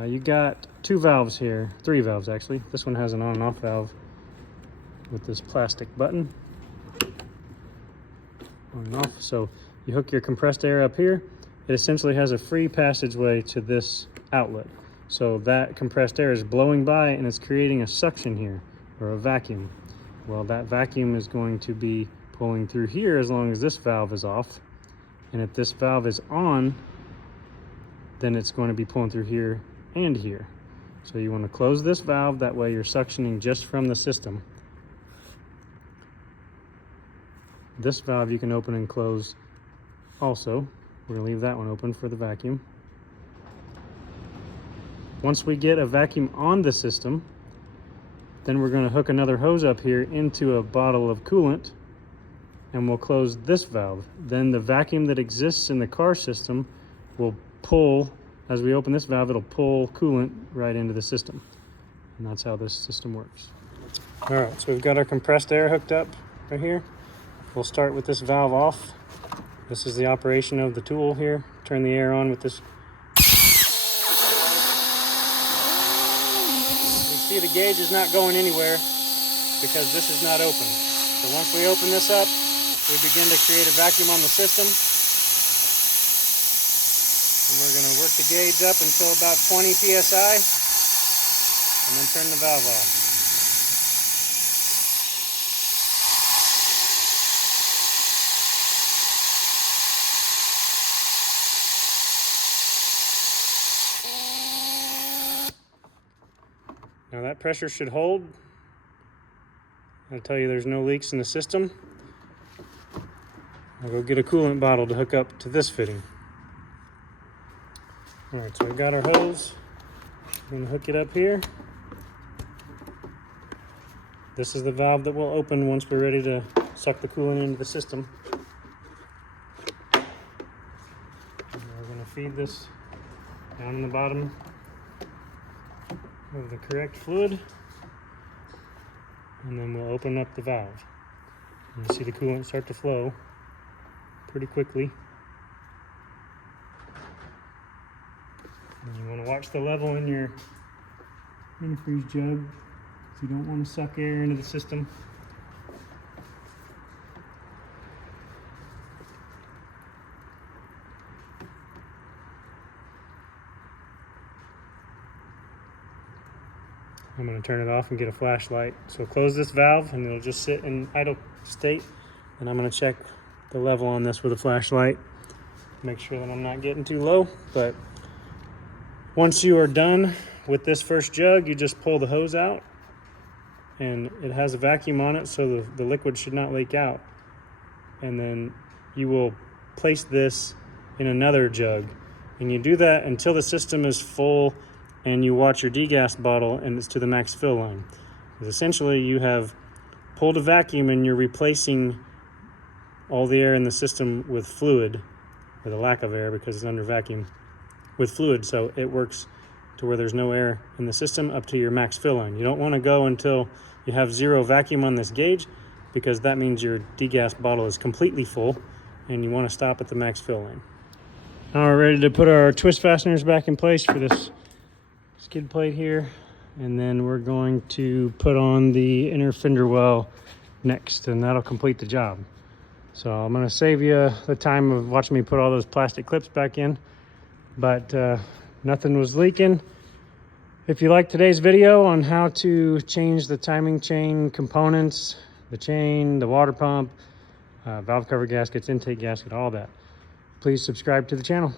You got 2 valves here, 3 valves actually. This one has an on and off valve with this plastic button. On and off. So you hook your compressed air up here. It essentially has a free passageway to this outlet. So that compressed air is blowing by and it's creating a suction here, or a vacuum. Well, that vacuum is going to be pulling through here as long as this valve is off. And if this valve is on, then it's going to be pulling through here and here. So you want to close this valve, that way you're suctioning just from the system. This valve you can open and close also. We're gonna leave that one open for the vacuum. Once we get a vacuum on the system, then we're gonna hook another hose up here into a bottle of coolant, and we'll close this valve. Then the vacuum that exists in the car system will pull, as we open this valve, it'll pull coolant right into the system. And that's how this system works. All right, so we've got our compressed air hooked up right here. We'll start with this valve off. This is the operation of the tool here. Turn the air on with this. You see the gauge is not going anywhere because this is not open. So once we open this up, we begin to create a vacuum on the system. And we're going to work the gauge up until about 20 psi and then turn the valve off. Now that pressure should hold. I'll tell you there's no leaks in the system. I'll go get a coolant bottle to hook up to this fitting. All right, so we've got our hose. I'm gonna hook it up here. This is the valve that will open once we're ready to suck the coolant into the system. And we're gonna feed this down in the bottom of the correct fluid, and then we'll open up the valve. And you see the coolant start to flow pretty quickly. And you want to watch the level in your antifreeze jug if you don't want to suck air into the system. I'm going to turn it off and get a flashlight. So close this valve and it'll just sit in idle state. And I'm going to check the level on this with a flashlight. Make sure that I'm not getting too low. But once you are done with this first jug, you just pull the hose out. And it has a vacuum on it, so the liquid should not leak out. And then you will place this in another jug. And you do that until the system is full and you watch your degas bottle and it's to the max fill line. Because essentially you have pulled a vacuum and you're replacing all the air in the system with fluid, with a lack of air because it's under vacuum, with fluid. So it works to where there's no air in the system up to your max fill line. You don't want to go until you have zero vacuum on this gauge, because that means your degas bottle is completely full and you want to stop at the max fill line. Now we're ready to put our twist fasteners back in place for this skid plate here, and then we're going to put on the inner fender well next, and that'll complete the job. So I'm going to save you the time of watching me put all those plastic clips back in, but nothing was leaking. If you like today's video on how to change the timing chain components, the chain, the water pump, valve cover gaskets, intake gasket, all that, please subscribe to the channel.